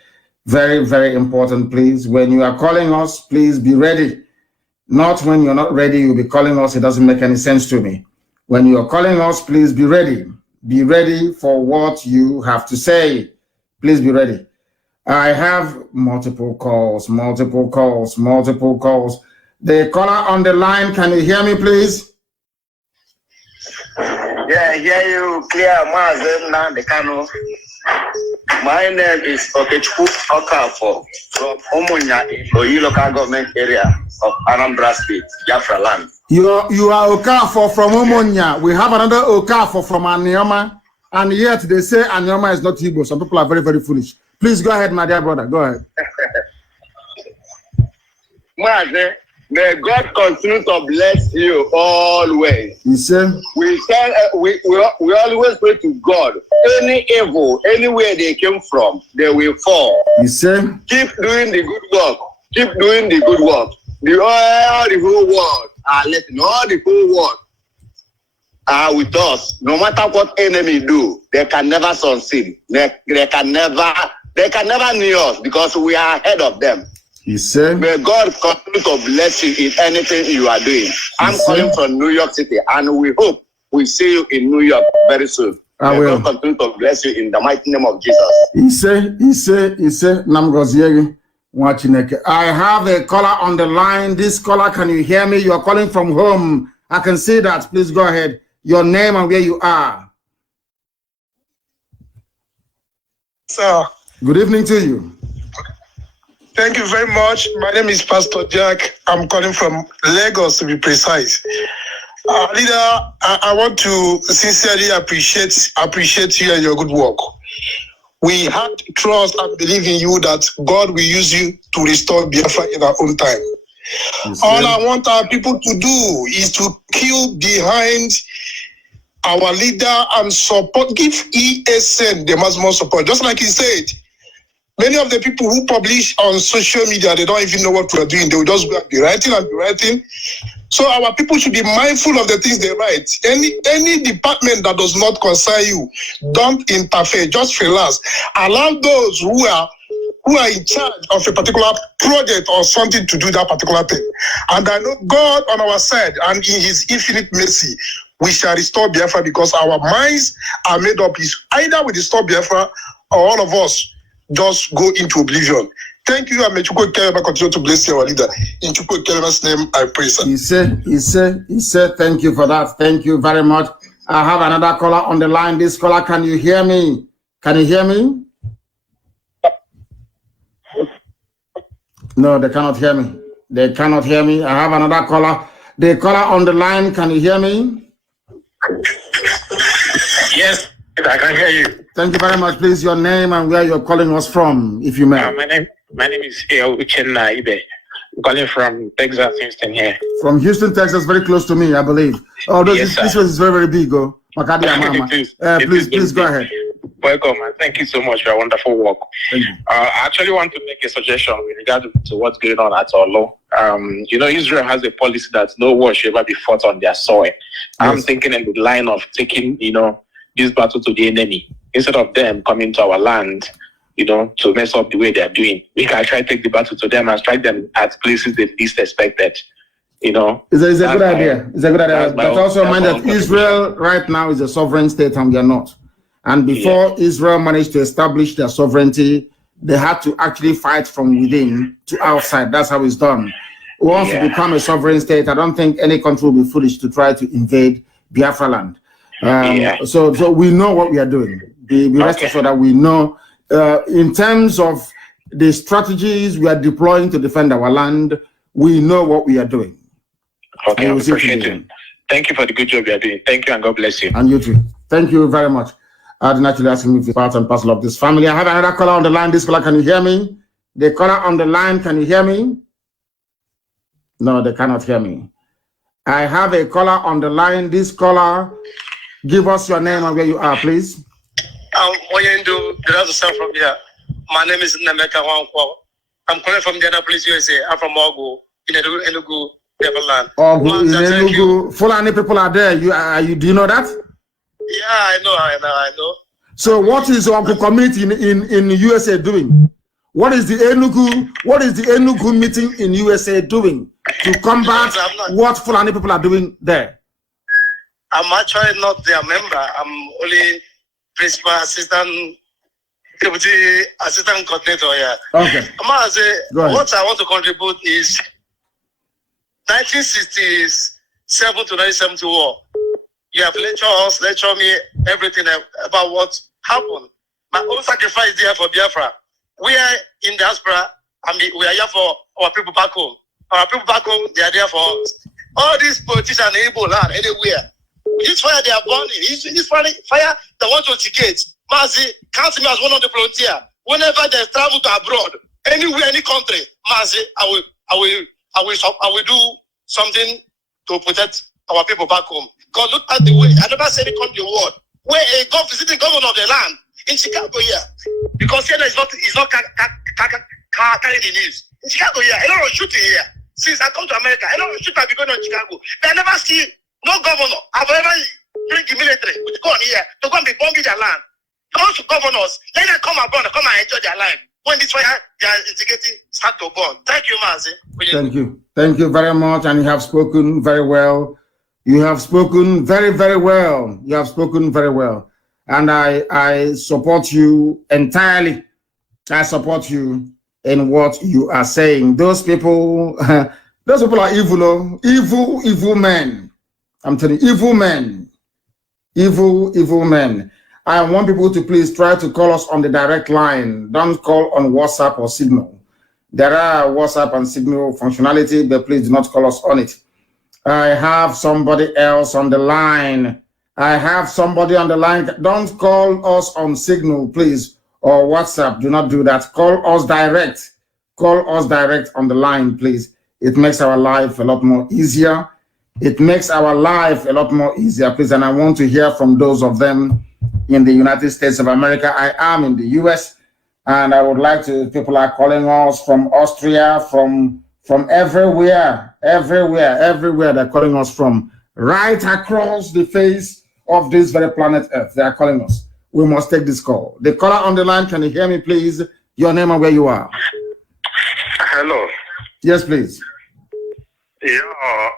Very, very important, please. When you are calling us, please be ready. Not when you're not ready, you'll be calling us. It doesn't make any sense to me. When you're calling us, please be ready. Be ready for what you have to say. Please be ready. I have multiple calls. The caller on the line, can you hear me, please? Yeah, I hear you clear, Mazi, Nnamdi, Kanu. My name is Okechukwu Okafo from Umunya, Oyi local government area of Anambra State, Biafra land. You are Okafo from Umunya. We have another Okafo from Anioma, and yet they say Anioma is not Igbo. Some people are very, very foolish. Please go ahead, my dear brother. Go ahead. Mazi, may God continue to bless you always. You see? We always pray to God. Any evil, anywhere they came from, they will fall. You see? Keep doing the good work. Keep doing the good work. All the whole world are letting all the whole world are with us. No matter what enemy do, they can never succeed. They can never near us because we are ahead of them. You see? May God continue to bless you in anything you are doing. I'm calling from New York City, and we hope we see you in New York very soon. I will. God continue to bless you in the mighty name of Jesus. I have a caller on the line. This caller, can you hear me? You are calling from home. I can see that. Please go ahead. Your name and where you are. Sir. Good evening to you. Thank you very much. My name is Pastor Jack. I'm calling from Lagos, to be precise. Leader, I want to sincerely appreciate you and your good work. We have trust and believe in you that God will use you to restore Biafra in our own time. Yes, all I want our people to do is to queue behind our leader and support, give ESN the maximum support. Just like he said, many of the people who publish on social media, they don't even know what we're doing. They will just go and be writing. So our people should be mindful of the things they write. Any department that does not concern you, don't interfere. Just relax. Allow those who are in charge of a particular project or something to do that particular thing. And I know God on our side, and in His infinite mercy, we shall restore Biafra, because our minds are made up. Is either we restore Biafra or all of us just go into oblivion. Thank you, and may Chukwu Keleba continue to bless our leader. In Chukwu Keleba's name, I pray, sir. He said, thank you for that. Thank you very much. I have another caller on the line. This caller, can you hear me? Can you hear me? No, they cannot hear me. They cannot hear me. I have another caller. The caller on the line, can you hear me? Yes, I can hear you. Thank you very much. Please, your name and where you're calling us from, if you may. My name is Uchenna Ibe. I'm calling from Texas, Houston here. From Houston, Texas, very close to me, I believe. Oh, Yes, this is very, very big. Oh, Makadi Mama. Please go ahead. Welcome, and thank you so much for your wonderful work. Thank you. I actually want to make a suggestion with regard to what's going on at Orlu. Israel has a policy that no war should ever be fought on their soil. Yes. I'm thinking in the line of taking, this battle to the enemy instead of them coming to our land, to mess up the way they're doing. We can try to take the battle to them and strike them at places they least expected. It's a good idea. It's a good idea. But also mind that Israel right now is a sovereign state and we are not. And before Israel managed to establish their sovereignty, they had to actually fight from within to outside. That's how it's done. Once you become a sovereign state, I don't think any country will be foolish to try to invade Biafra land. So we know what we are doing. Be rest assured that we know in terms of the strategies we are deploying to defend our land, we know what we are doing. Okay, I appreciate it. Thank you for the good job you are doing. Thank you and God bless you. And you too. Thank you very much. I did actually ask me if you're part and parcel of this family. I have another caller on the line. This caller, can you hear me? The caller on the line, can you hear me? No, they cannot hear me. I have a caller on the line. This caller, give us your name and where you are, please. I'm from here. My name is Nnamdi. I'm calling from the Annapolis, USA. I'm from Orlu in Enugu, Neverland. Orlu in Enugu. Fulani people are there. Do you know that? Yeah, I know. So what is your community in USA doing? What is the Enugu meeting in USA doing to combat what Fulani people are doing there? I'm actually not their member. I'm only principal assistant, deputy assistant coordinator here. Okay. Mazi, what I want to contribute is 1967 to 1970 war. You have lectured me everything about what happened. My own sacrifice there for Biafra. We are in diaspora, we are here for our people back home. Our people back home, they are there for us. All these politicians in Igbo land, anywhere. This fire they are burning, this fire they want to educate. Mazi, count me as one of the volunteers. Whenever they travel to abroad, anywhere, any country, Mazi, I will do something to protect our people back home. God, look at the way, I never said it country word, where a God visiting governor of the land in Chicago here, because here is not carrying the news. In Chicago here, a lot of shooting here. Since I come to America, a lot of shooting have been going on in Chicago. They never see no governor have ever bring the military with gun here to go and be bombing their land. Those governors, let them come abroad and come and enjoy their life. When this fire they are instigating start to burn. Thank you, Mazi. Thank you. Thank you very much, and you have spoken very well. You have spoken very, very well. You have spoken very well. And I support you entirely. I support you in what you are saying. Those people are evil, evil men. I'm telling you, evil men. Evil men. I want people to please try to call us on the direct line. Don't call on WhatsApp or Signal. There are WhatsApp and Signal functionality, but please do not call us on it. I have somebody else on the line. Don't call us on Signal, please, or WhatsApp. Do not do that. Call us direct. Call us direct on the line, please. It makes our life a lot more easier. It makes our life a lot more easier, please. And I want to hear from those of them in the United States of America. I am in the US, and I would like to, people are calling us from Austria, from everywhere they're calling us from, right across the face of this very planet Earth. They are calling us. We must take this call. The caller on the line, can you hear me, please? Your name and where you are. Hello. Yes, please. Yeah,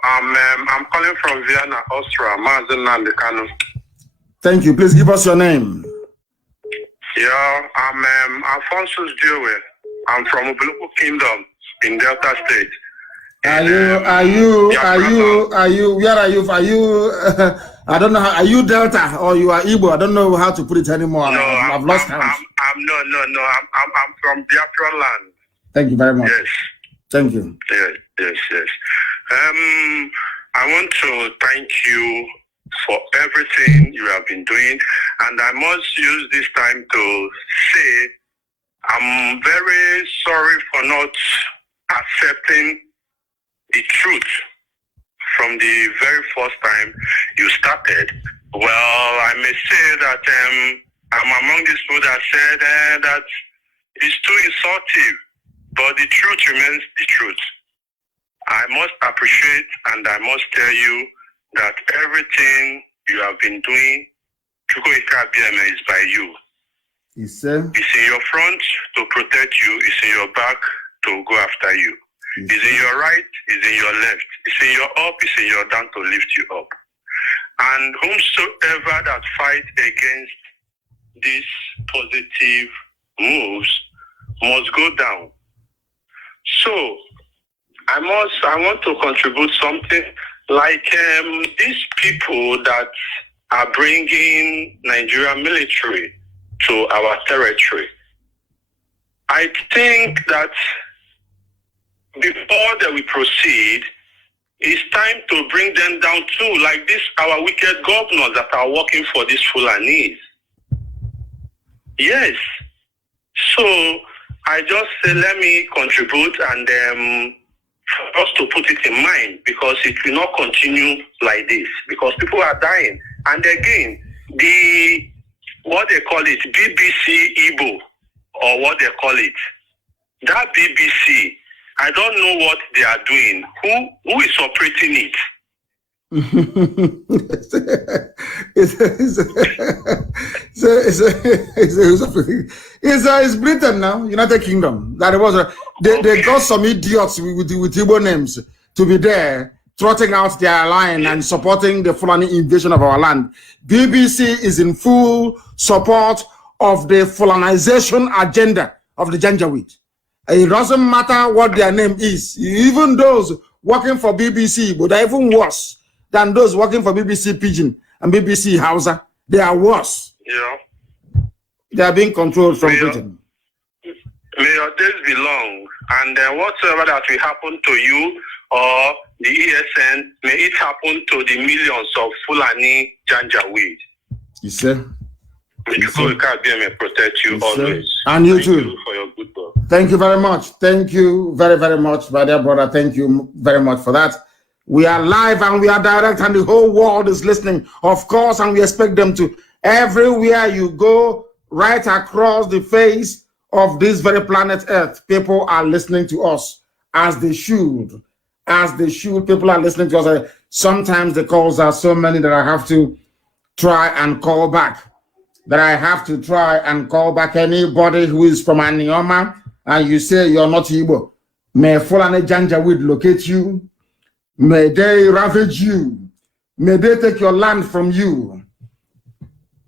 I'm calling from Vienna, Austria. Mazi Nnamdi Kanu. Thank you. Please give us your name. Yeah, I'm Alphonsus Dewey. I'm from Ubuluku Kingdom in Delta State. Where are you? I don't know how, are you Delta or you are Igbo? I don't know how to put it anymore. No, I've lost count. I'm from Biafra land. Thank you very much. Yes. Thank you. Yes. I want to thank you for everything you have been doing, and I must use this time to say I'm very sorry for not accepting the truth from the very first time you started, well, I may say that I'm among these people that said that it's too insultive, but the truth remains the truth. I must appreciate and I must tell you that everything you have been doing, is by you. It's in your front to protect you, it's in your back to go after you. It's in your right, it's in your left, it's in your up, it's in your down to lift you up. And whomsoever that fight against these positive moves must go down. So I want to contribute something like these people that are bringing Nigerian military to our territory. I think that before that we proceed, it's time to bring them down too, like this, our wicked governors that are working for these Fulanis. Yes. So I just say, let me contribute and for us to put it in mind, because it will not continue like this, because people are dying. And again, what they call it, BBC Igbo, or what they call it, that BBC, I don't know what they are doing. Who is operating it? It's Britain now, United Kingdom. That was they got some idiots with Igbo names to be there, trotting out their line and supporting the Fulani invasion of our land. BBC is in full support of the Fulanization agenda of the Janjaweed. It doesn't matter what their name is. Even those working for BBC, but they're even worse than those working for BBC Pidgin and BBC Hausa. They are worse. Yeah. They are being controlled from Britain. May your days be long, and whatsoever that will happen to you or the ESN, may it happen to the millions of Fulani Janjaweed. You say? May may protect you always. And you Thank too. You for your good work. Thank you very much. Thank you very, very much, my dear brother. Thank you very much for that. We are live and we are direct, and the whole world is listening, of course, and we expect them to. Everywhere you go, right across the face of this very planet Earth, people are listening to us as they should. As they should. People are listening to us. Sometimes the calls are so many that I have to try and call back. Anybody who is from Anioma and you say you're not Igbo, may Fulani Janjaweed locate you. May they ravage you. May they take your land from you.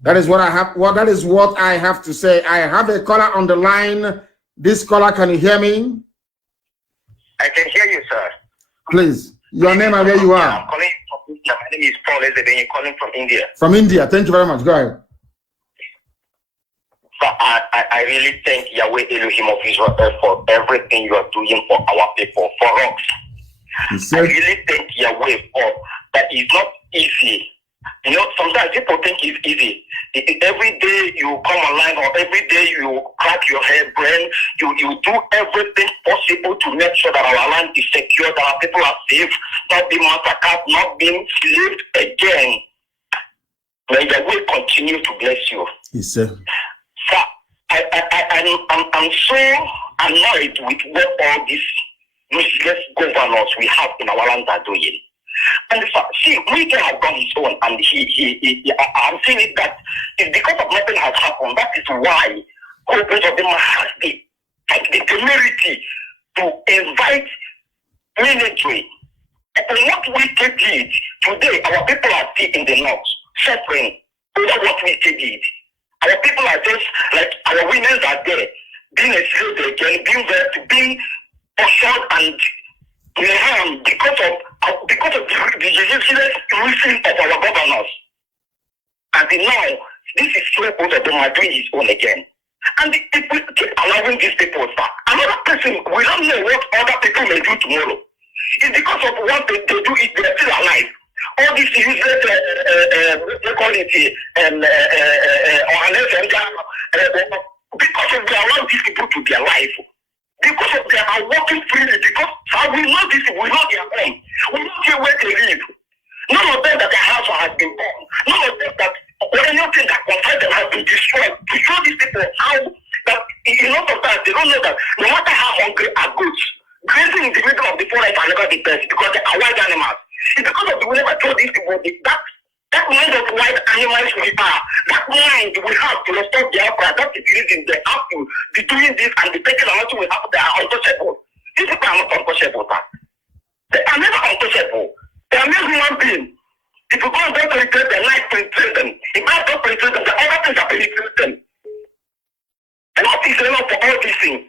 That is what I have. That is what I have to say. I have a caller on the line. This caller, can you hear me? I can hear you, sir. Please, your name and where you are. I'm calling from India. My name is Paul Ezebeni, calling from India. From India. Thank you very much. Go ahead. So I really thank Yahweh Elohim of Israel for everything you are doing for our people, for us. I really thank Yahweh for that. It's not easy. You know, sometimes people think it's easy. Every day you come online, or every day you crack your head brain, you do everything possible to make sure that our land is secure, that our people are safe, not being massacred, not being enslaved again. May Yahweh continue to bless you. Yes, sir. So I'm so annoyed with what all these useless governors we have in our land are doing. And see, we can have done his own, and I'm saying it that it's because of nothing has happened. That is why both of them has the temerity to invite military. And what we did today, our people are still in the north, suffering over what we did. Our people are just like our women are there, being enslaved again, being assured and harmed because of the useless reason of our governors. And now, this is where both of them are doing his own again. And if we keep allowing these people back, another person, we don't know what other people may do tomorrow. It's because of what they do, if they're still alive. All these useless, they call it, because we allow these people to be alive. because of they are working freely, because we know this, we know their home, we know where they live. None of them that their house has been burned. None of them that anything that concerns them has been destroyed. To show these people how that in lot of times they don't know that no matter how hungry are goods, grazing in the middle of the forest are never the best because they are wild animals. It's because of the way never told these people that mind of wild animals we are, that mind we have to restore Biafra, that is the reason they have to be doing this and be taking a lot we have, they are untouchable. These people are not untouchable. They are never untouchable. They are not human beings. If you go and don't penetrate them, life penetrate them. If God don't penetrate them, the other things are penetrate them. Enough is enough for all these things.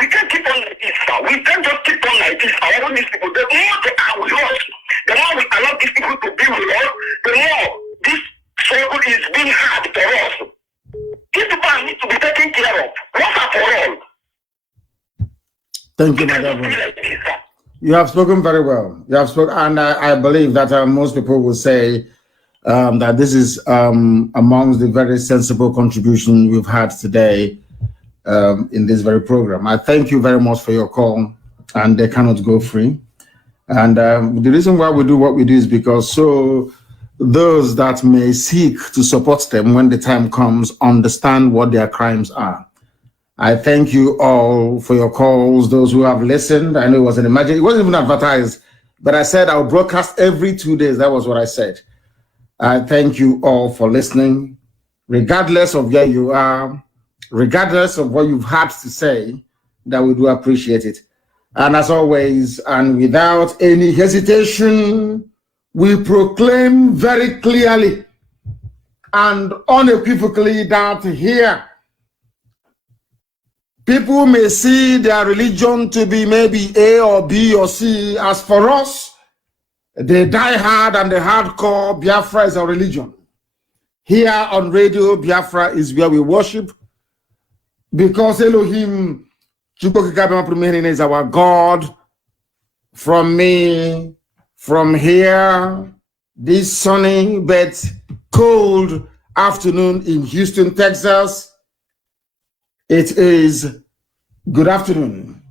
We can't keep on like this, sir. We can't just keep on like this. All these people, the more they are with us, the more we allow these people to be with us, the more this struggle is being hard for us. These people need to be taken care of. Once and for all. Thank you, Madam. You have spoken very well. You have spoken, and I believe that most people will say that this is amongst the very sensible contribution we've had today in this very program. I thank you very much for your call, and they cannot go free. And the reason why we do what we do is because so those that may seek to support them when the time comes understand what their crimes are. I thank you all for your calls, those who have listened. I know it was an emergency. It wasn't even advertised, but I said I'll broadcast every 2 days. That was what I said. I thank you all for listening, regardless of where you are, regardless of what you've had to say, that we do appreciate it. And as always, and without any hesitation, we proclaim very clearly and unequivocally that here, people may see their religion to be maybe A or B or C. As for us, the die-hard and the hardcore, Biafra is our religion. Here on radio, Biafra is where we worship because Elohim is our God. From me, from here, this sunny but cold afternoon in Houston, Texas, it is good afternoon.